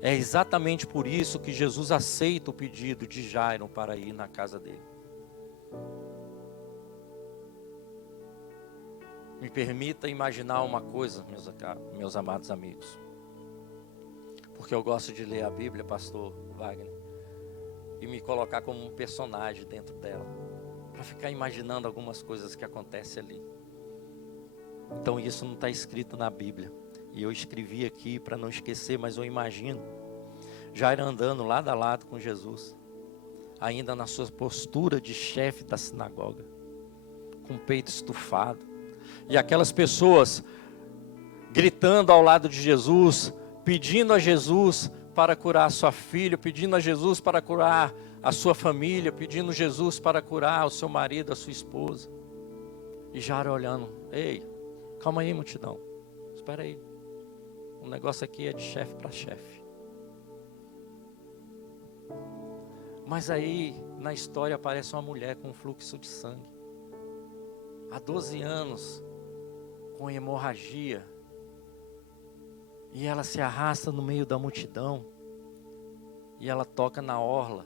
É exatamente por isso que Jesus aceita o pedido de Jairo para ir na casa dele. Me permita imaginar uma coisa, meus amados amigos. Porque eu gosto de ler a Bíblia, pastor Wagner, e me colocar como um personagem dentro dela. para ficar imaginando algumas coisas que acontecem ali. Então isso não está escrito na Bíblia. E eu escrevi aqui para não esquecer, mas eu imagino Jairo andando lado a lado com Jesus, ainda na sua postura de chefe da sinagoga, com o peito estufado. E aquelas pessoas gritando ao lado de Jesus, pedindo a Jesus para curar a sua filha, pedindo a Jesus para curar a sua família, pedindo a Jesus para curar o seu marido, a sua esposa. E Jairo olhando, ei, calma aí, multidão, espera aí, o negócio aqui é de chefe para chefe. Mas aí, na história, aparece uma mulher com fluxo de sangue, há 12 anos, com hemorragia, e ela se arrasta no meio da multidão, e ela toca na orla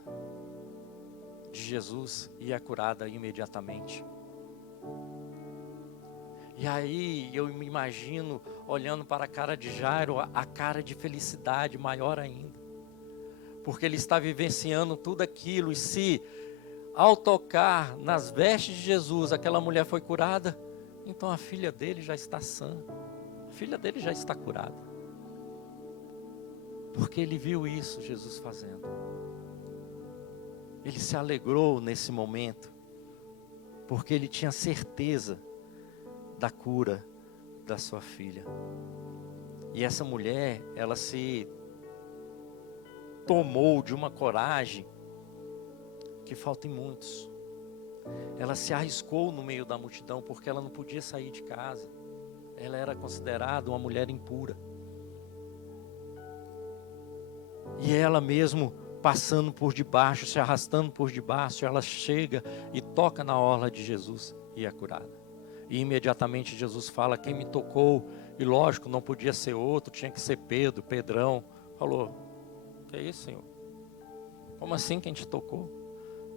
de Jesus, e é curada imediatamente. E aí, eu me imagino, olhando para a cara de Jairo, a cara de felicidade maior ainda, porque ele está vivenciando tudo aquilo, e se ao tocar nas vestes de Jesus, aquela mulher foi curada, então a filha dele já está sã, a filha dele já está curada, porque ele viu isso Jesus fazendo. Ele se alegrou nesse momento, porque ele tinha certeza da cura da sua filha. E essa mulher, ela se tomou de uma coragem que falta em muitos. Ela se arriscou no meio da multidão, porque ela não podia sair de casa. Ela era considerada uma mulher impura. E ela mesmo passando por debaixo, se arrastando por debaixo, ela chega e toca na orla de Jesus e é curada. E imediatamente Jesus fala, quem me tocou? E lógico, não podia ser outro, tinha que ser Pedro, Pedrão. Falou, que é isso, Senhor? Como assim quem te tocou?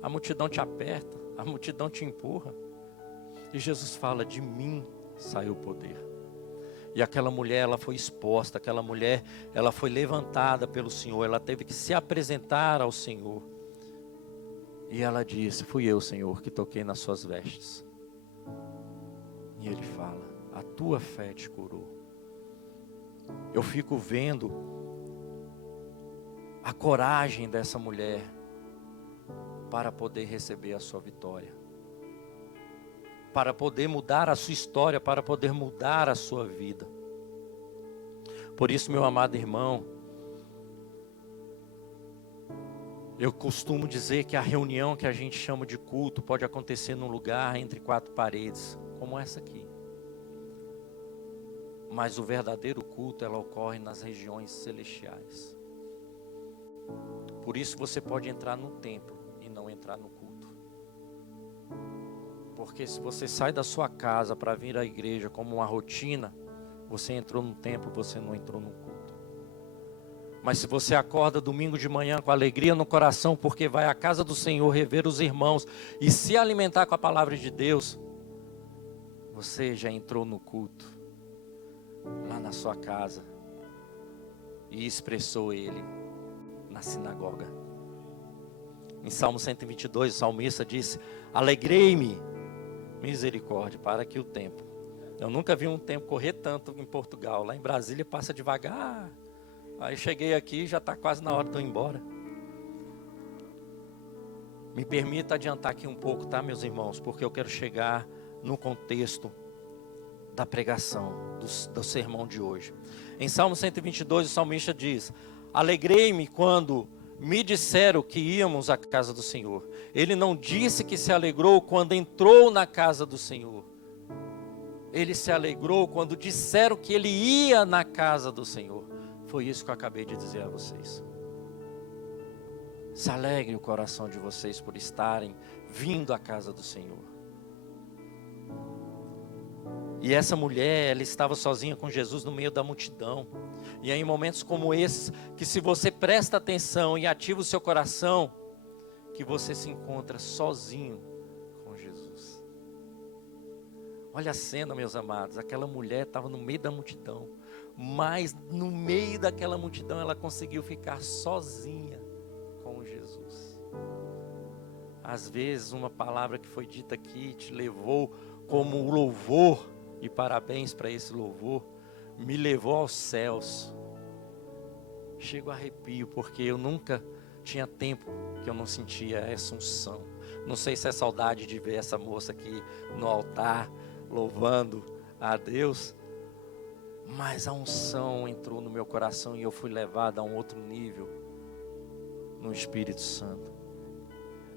A multidão te aperta, a multidão te empurra. E Jesus fala, de mim saiu o poder. E aquela mulher, ela foi exposta, aquela mulher, ela foi levantada pelo Senhor, ela teve que se apresentar ao Senhor. E ela disse, fui eu, Senhor, que toquei nas suas vestes. E ele fala, a tua fé te curou. Eu fico vendo a coragem dessa mulher para poder receber a sua vitória, para poder mudar a sua história, para poder mudar a sua vida. Por isso, meu amado irmão, eu costumo dizer que a reunião que a gente chama de culto pode acontecer num lugar entre 4 paredes, como essa aqui. Mas o verdadeiro culto, ela ocorre nas regiões celestiais. Por isso você pode entrar no templo e não entrar no culto. Porque se você sai da sua casa para vir à igreja como uma rotina, você entrou no templo, você não entrou no culto. Mas se você acorda domingo de manhã com alegria no coração, porque vai à casa do Senhor rever os irmãos e se alimentar com a palavra de Deus, você já entrou no culto, lá na sua casa, e expressou Ele na sinagoga. Em Salmo 122, o salmista disse, alegrei-me, misericórdia, para que o tempo. Eu nunca vi um tempo correr tanto em Portugal. Lá em Brasília passa devagar. Aí cheguei aqui e já está quase na hora de eu ir embora. Me permita adiantar aqui um pouco, tá, meus irmãos? Porque eu quero chegar no contexto da pregação, do sermão de hoje. Em Salmo 122, o salmista diz, alegrei-me quando me disseram que íamos à casa do Senhor. Ele não disse que se alegrou quando entrou na casa do Senhor. Ele se alegrou quando disseram que ele ia na casa do Senhor. Foi isso que eu acabei de dizer a vocês. Se alegre o coração de vocês por estarem vindo à casa do Senhor. E essa mulher, ela estava sozinha com Jesus no meio da multidão. E é em momentos como esses, que se você presta atenção e ativa o seu coração, que você se encontra sozinho com Jesus. Olha a cena, meus amados, aquela mulher estava no meio da multidão, mas no meio daquela multidão ela conseguiu ficar sozinha com Jesus. às vezes uma palavra que foi dita aqui te levou como um louvor, e parabéns para esse louvor, me levou aos céus. Chego a arrepio, porque eu nunca tinha tempo que eu não sentia essa unção. Não sei se é saudade de ver essa moça aqui no altar, louvando a Deus, mas a unção entrou no meu coração e eu fui levado a um outro nível no Espírito Santo.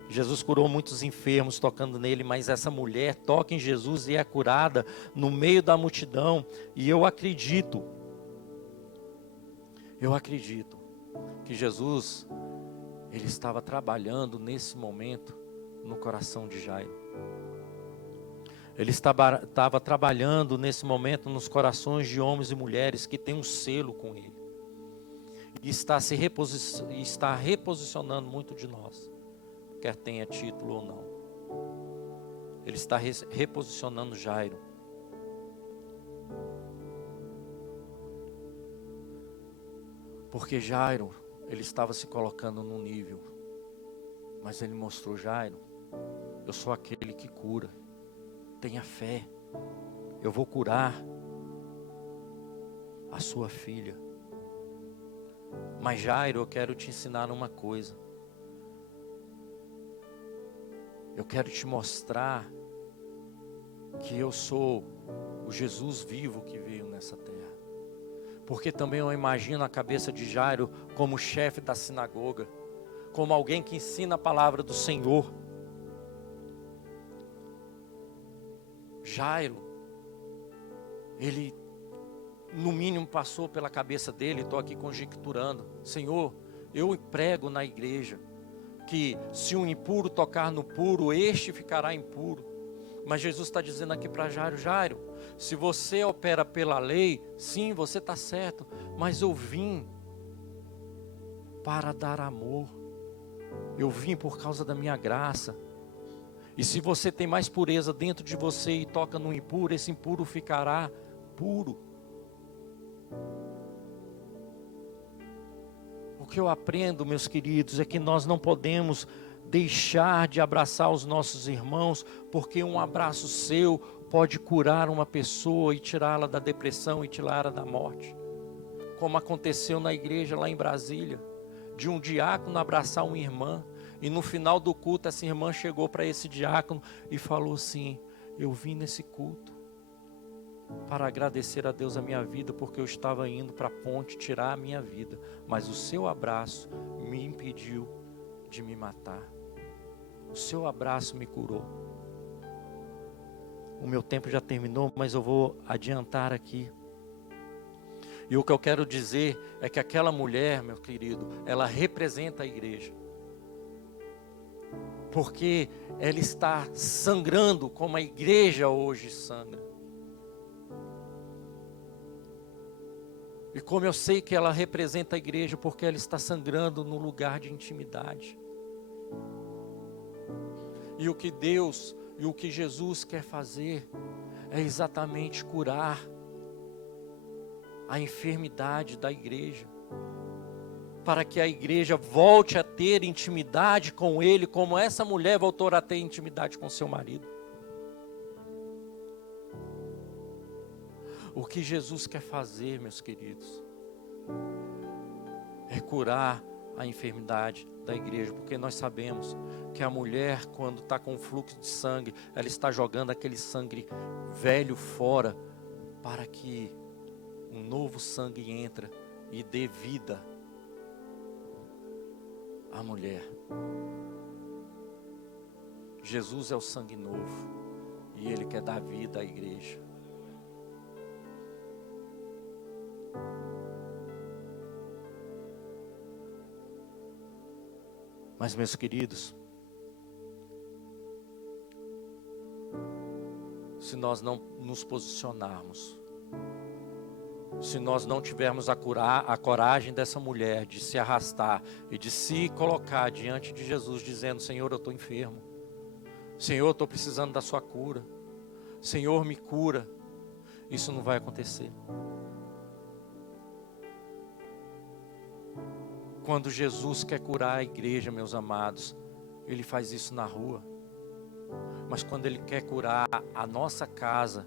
Jesus curou muitos enfermos tocando nele, mas essa mulher toca em Jesus e é curada no meio da multidão. E eu acredito que Jesus, ele estava trabalhando nesse momento no coração de Jairo. Ele estava trabalhando nesse momento nos corações de homens e mulheres que têm um selo com ele. E está reposicionando muito de nós, quer tenha título ou não. Ele está reposicionando Jairo. Porque Jairo, ele estava se colocando num nível, mas ele mostrou: Jairo, eu sou aquele que cura, tenha fé, eu vou curar a sua filha. Mas Jairo, eu quero te ensinar uma coisa, eu quero te mostrar que eu sou o Jesus vivo que veio nessa terra. Porque também eu imagino a cabeça de Jairo como chefe da sinagoga, como alguém que ensina a palavra do Senhor. Jairo, ele no mínimo passou pela cabeça dele, estou aqui conjecturando: Senhor, eu prego na igreja que se um impuro tocar no puro, este ficará impuro. Mas Jesus está dizendo aqui para Jairo: Jairo, se você opera pela lei, sim, você está certo, mas eu vim para dar amor, eu vim por causa da minha graça. E se você tem mais pureza dentro de você e toca no impuro, esse impuro ficará puro. O que eu aprendo, meus queridos, é que nós não podemos deixar de abraçar os nossos irmãos, porque um abraço seu pode curar uma pessoa e tirá-la da depressão e tirá-la da morte. Como aconteceu na igreja lá em Brasília, de um diácono abraçar uma irmã, e no final do culto essa irmã chegou para esse diácono e falou assim: eu vim nesse culto para agradecer a Deus a minha vida, porque eu estava indo para a ponte tirar a minha vida, mas o seu abraço me impediu de me matar. O seu abraço me curou. O meu tempo já terminou, mas eu vou adiantar aqui. E o que eu quero dizer é que aquela mulher, meu querido, ela representa a igreja. Porque ela está sangrando como a igreja hoje sangra. E como eu sei que ela representa a igreja, porque ela está sangrando no lugar de intimidade. E o que Deus e o que Jesus quer fazer é exatamente curar a enfermidade da igreja, para que a igreja volte a ter intimidade com Ele, como essa mulher voltou a ter intimidade com seu marido. O que Jesus quer fazer, meus queridos, é curar a enfermidade da igreja, porque nós sabemos que a mulher, quando está com fluxo de sangue, ela está jogando aquele sangue velho fora, para que um novo sangue entre e dê vida à mulher. Jesus é o sangue novo e Ele quer dar vida à igreja. Mas, meus queridos, se nós não nos posicionarmos, se nós não tivermos a coragem dessa mulher de se arrastar e de se colocar diante de Jesus, dizendo: Senhor, eu estou enfermo, Senhor, eu estou precisando da sua cura, Senhor, me cura, isso não vai acontecer. Quando Jesus quer curar a igreja, meus amados, Ele faz isso na rua. Mas quando Ele quer curar a nossa casa,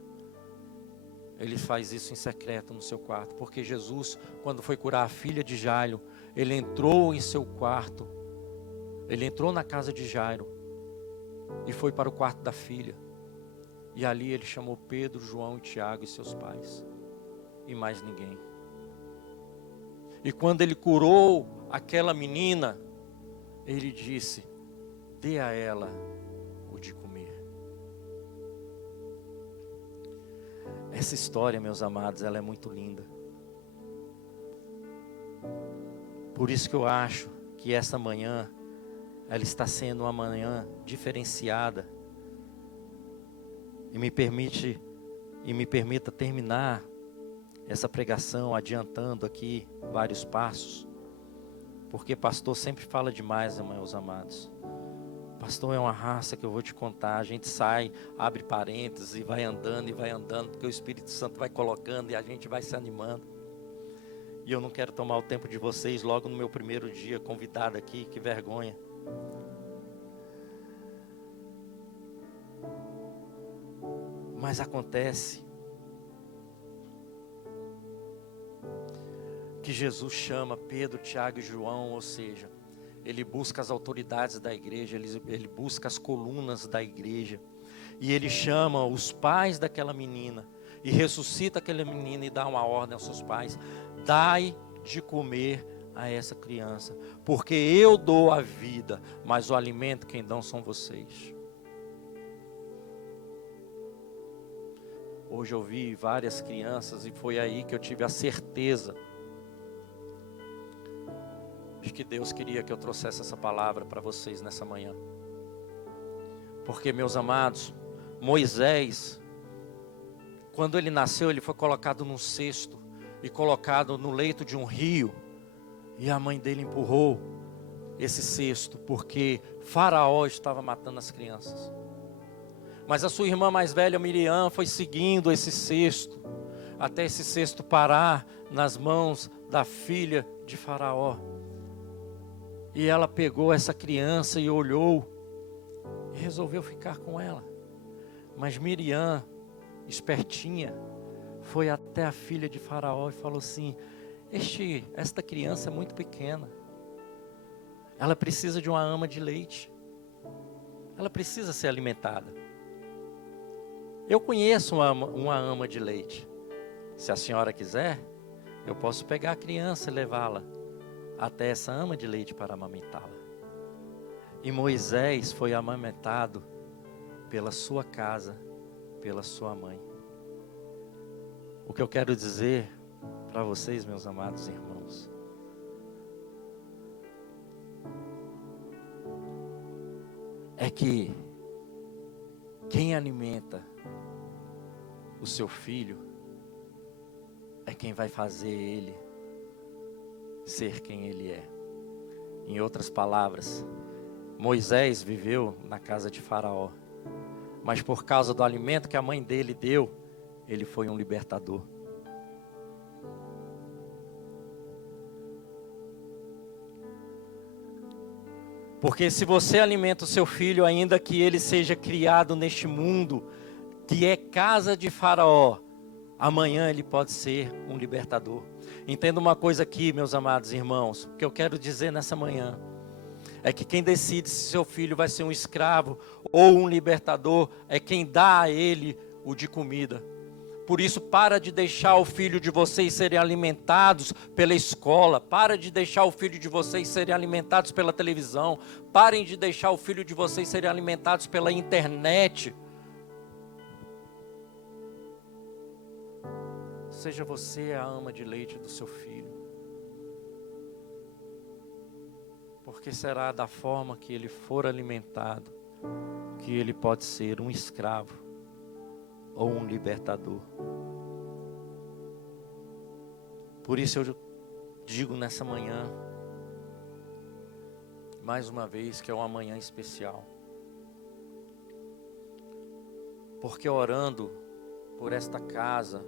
Ele faz isso em secreto no seu quarto. Porque Jesus, quando foi curar a filha de Jairo, Ele entrou em seu quarto. Ele entrou na casa de Jairo e foi para o quarto da filha. E ali Ele chamou Pedro, João e Tiago e seus pais. E mais ninguém. E quando Ele curou aquela menina, Ele disse: dê a ela o de comer. Essa história, meus amados, ela é muito linda. Por isso que eu acho que essa manhã, ela está sendo uma manhã diferenciada. E me permita terminar essa pregação adiantando aqui vários passos. Porque pastor sempre fala demais, meus amados. Pastor, é uma raça que eu vou te contar. A gente sai, abre parênteses e vai andando, porque o Espírito Santo vai colocando e a gente vai se animando. E eu não quero tomar o tempo de vocês logo no meu primeiro dia convidado aqui, que vergonha. Mas acontece que Jesus chama Pedro, Tiago e João, ou seja, Ele busca as autoridades da igreja, ele busca as colunas da igreja, e Ele chama os pais daquela menina, e ressuscita aquela menina e dá uma ordem aos seus pais: dai de comer a essa criança, porque eu dou a vida, mas o alimento quem dão são vocês. Hoje eu vi várias crianças e foi aí que eu tive a certeza de que Deus queria que eu trouxesse essa palavra para vocês nessa manhã. Porque, meus amados, Moisés, quando ele nasceu, ele foi colocado num cesto e colocado no leito de um rio, e a mãe dele empurrou esse cesto, porque Faraó estava matando as crianças. Mas a sua irmã mais velha, Miriam, foi seguindo esse cesto, até esse cesto parar nas mãos da filha de Faraó. E ela pegou essa criança e olhou, e resolveu ficar com ela. Mas Miriam, espertinha, foi até a filha de Faraó e falou assim: esta criança é muito pequena, ela precisa de uma ama de leite, ela precisa ser alimentada. Eu conheço uma ama de leite. Se a senhora quiser, eu posso pegar a criança e levá-la até essa ama de leite para amamentá-la. E Moisés foi amamentado pela sua casa, pela sua mãe. O que eu quero dizer para vocês, meus amados irmãos, é que quem alimenta o seu filho é quem vai fazer ele ser quem ele é. Em outras palavras, Moisés viveu na casa de Faraó, mas por causa do alimento que a mãe dele deu, ele foi um libertador. Porque se você alimenta o seu filho, ainda que ele seja criado neste mundo, que é casa de Faraó, amanhã ele pode ser um libertador. Entenda uma coisa aqui, meus amados irmãos, o que eu quero dizer nessa manhã é que quem decide se seu filho vai ser um escravo ou um libertador é quem dá a ele o de comida. Por isso, para de deixar o filho de vocês serem alimentados pela escola, para de deixar o filho de vocês serem alimentados pela televisão, parem de deixar o filho de vocês serem alimentados pela internet. Seja você a ama de leite do seu filho. Porque será da forma que ele for alimentado que ele pode ser um escravo ou um libertador. Por isso eu digo nessa manhã, mais uma vez, que é uma manhã especial. Porque orando por esta casa,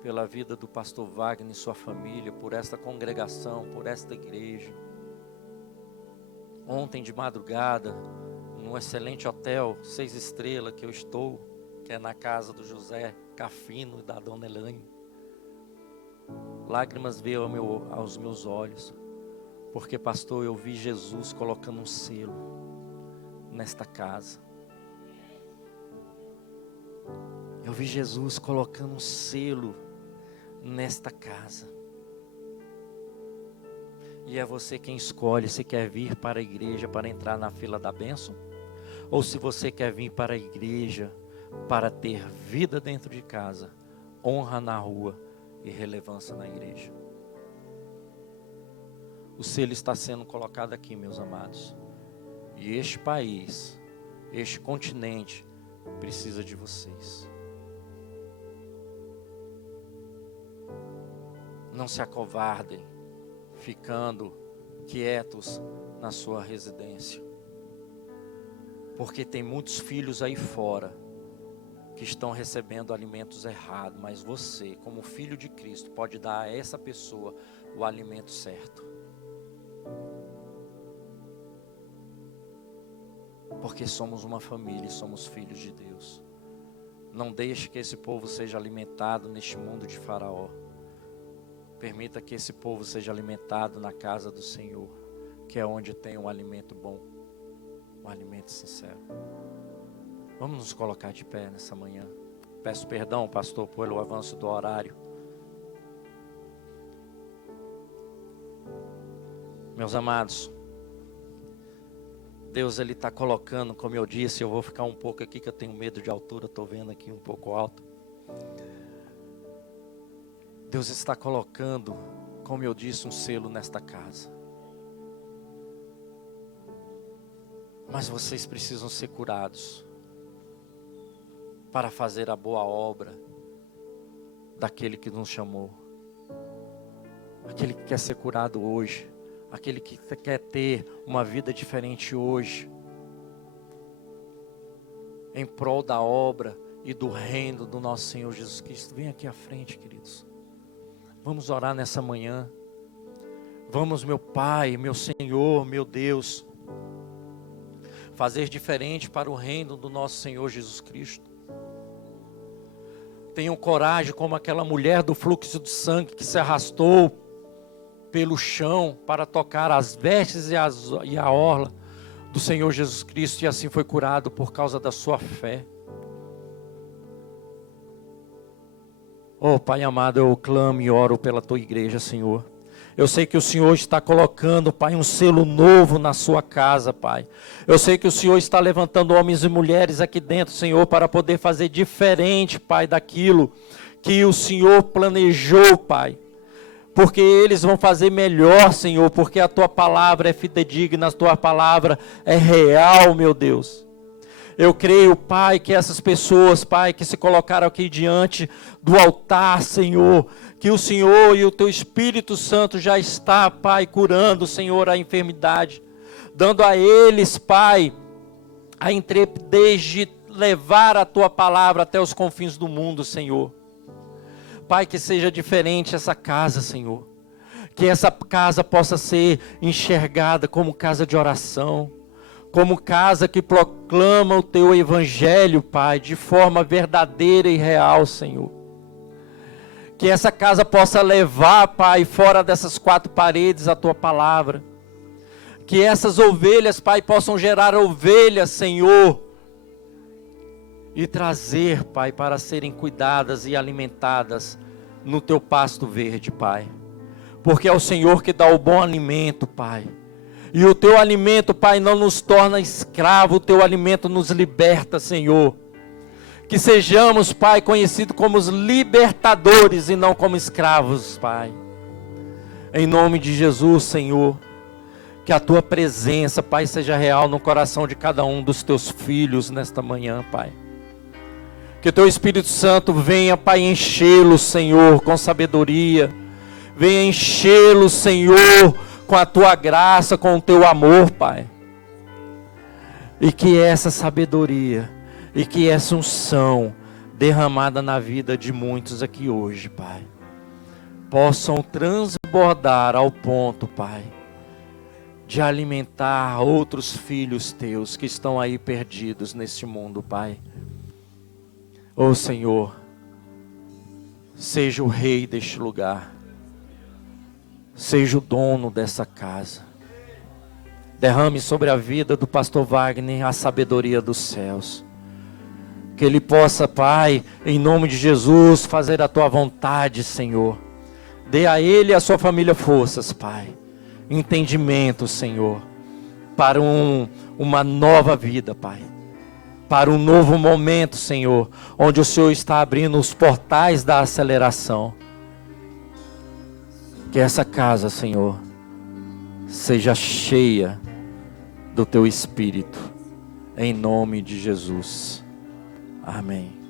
pela vida do pastor Wagner e sua família, por esta congregação, por esta igreja, Ontem de madrugada, num excelente hotel, 6 estrelas que eu estou, que é na casa do José Cafino e da dona Elaine. Lágrimas veio aos meus olhos, porque, pastor, eu vi Jesus colocando um selo nesta casa. Eu vi Jesus colocando um selo nesta casa. E é você quem escolhe se quer vir para a igreja para entrar na fila da bênção, ou se você quer vir para a igreja para ter vida dentro de casa, honra na rua e relevância na igreja. O selo está sendo colocado aqui, meus amados. E este país, este continente, precisa de vocês. Não se acovardem, ficando quietos na sua residência. Porque tem muitos filhos aí fora que estão recebendo alimentos errados, mas você, como filho de Cristo, pode dar a essa pessoa o alimento certo. Porque somos uma família e somos filhos de Deus. Não deixe que esse povo seja alimentado neste mundo de Faraó. Permita que esse povo seja alimentado na casa do Senhor, que é onde tem um alimento bom, um alimento sincero. Vamos nos colocar de pé nessa manhã. Peço perdão, pastor, pelo avanço do horário. Meus amados, Deus, Ele está colocando, como eu disse, eu vou ficar um pouco aqui, que eu tenho medo de altura, estou vendo aqui um pouco alto. Deus está colocando, como eu disse, um selo nesta casa. Mas vocês precisam ser curados para fazer a boa obra daquele que nos chamou. Aquele que quer ser curado hoje. Aquele que quer ter uma vida diferente hoje. Em prol da obra e do reino do nosso Senhor Jesus Cristo. Vem aqui à frente, queridos. Vamos orar nessa manhã. Vamos, meu Pai, meu Senhor, meu Deus, fazer diferente para o reino do nosso Senhor Jesus Cristo. Tenham coragem como aquela mulher do fluxo de sangue que se arrastou pelo chão para tocar as vestes e a orla do Senhor Jesus Cristo, e assim foi curado por causa da sua fé. Oh Pai amado, eu clamo e oro pela tua igreja, Senhor. Eu sei que o Senhor está colocando, Pai, um selo novo na sua casa, Pai. Eu sei que o Senhor está levantando homens e mulheres aqui dentro, Senhor, para poder fazer diferente, Pai, daquilo que o Senhor planejou, Pai. Porque eles vão fazer melhor, Senhor, porque a tua palavra é fidedigna, a tua palavra é real, meu Deus. Eu creio, Pai, que essas pessoas, Pai, que se colocaram aqui diante do altar, Senhor, que o Senhor e o teu Espírito Santo já está, Pai, curando, Senhor, a enfermidade, dando a eles, Pai, a intrepidez de levar a tua palavra até os confins do mundo, Senhor. Pai, que seja diferente essa casa, Senhor. Que essa casa possa ser enxergada como casa de oração, como casa que proclama o teu evangelho, Pai, de forma verdadeira e real, Senhor. Que essa casa possa levar, Pai, fora dessas 4 paredes a tua palavra. Que essas ovelhas, Pai, possam gerar ovelhas, Senhor, e trazer, Pai, para serem cuidadas e alimentadas no teu pasto verde, Pai. Porque é o Senhor que dá o bom alimento, Pai. E o teu alimento, Pai, não nos torna escravo, o teu alimento nos liberta, Senhor. Que sejamos, Pai, conhecidos como os libertadores e não como escravos, Pai. Em nome de Jesus, Senhor. Que a tua presença, Pai, seja real no coração de cada um dos teus filhos nesta manhã, Pai. Que o teu Espírito Santo venha, Pai, enchê-los, Senhor, com sabedoria. Venha enchê-los, Senhor, com a tua graça, com o teu amor, Pai. E que essa sabedoria e que essa unção derramada na vida de muitos aqui hoje, Pai, possam transbordar ao ponto, Pai, de alimentar outros filhos teus que estão aí perdidos neste mundo, Pai. Ó Senhor, seja o rei deste lugar, seja o dono dessa casa. Derrame sobre a vida do pastor Wagner a sabedoria dos céus. Que ele possa, Pai, em nome de Jesus, fazer a tua vontade, Senhor. Dê a ele e a sua família forças, Pai. Entendimento, Senhor, para uma nova vida, Pai. Para um novo momento, Senhor, onde o Senhor está abrindo os portais da aceleração. Que essa casa, Senhor, seja cheia do teu Espírito, em nome de Jesus. Amém.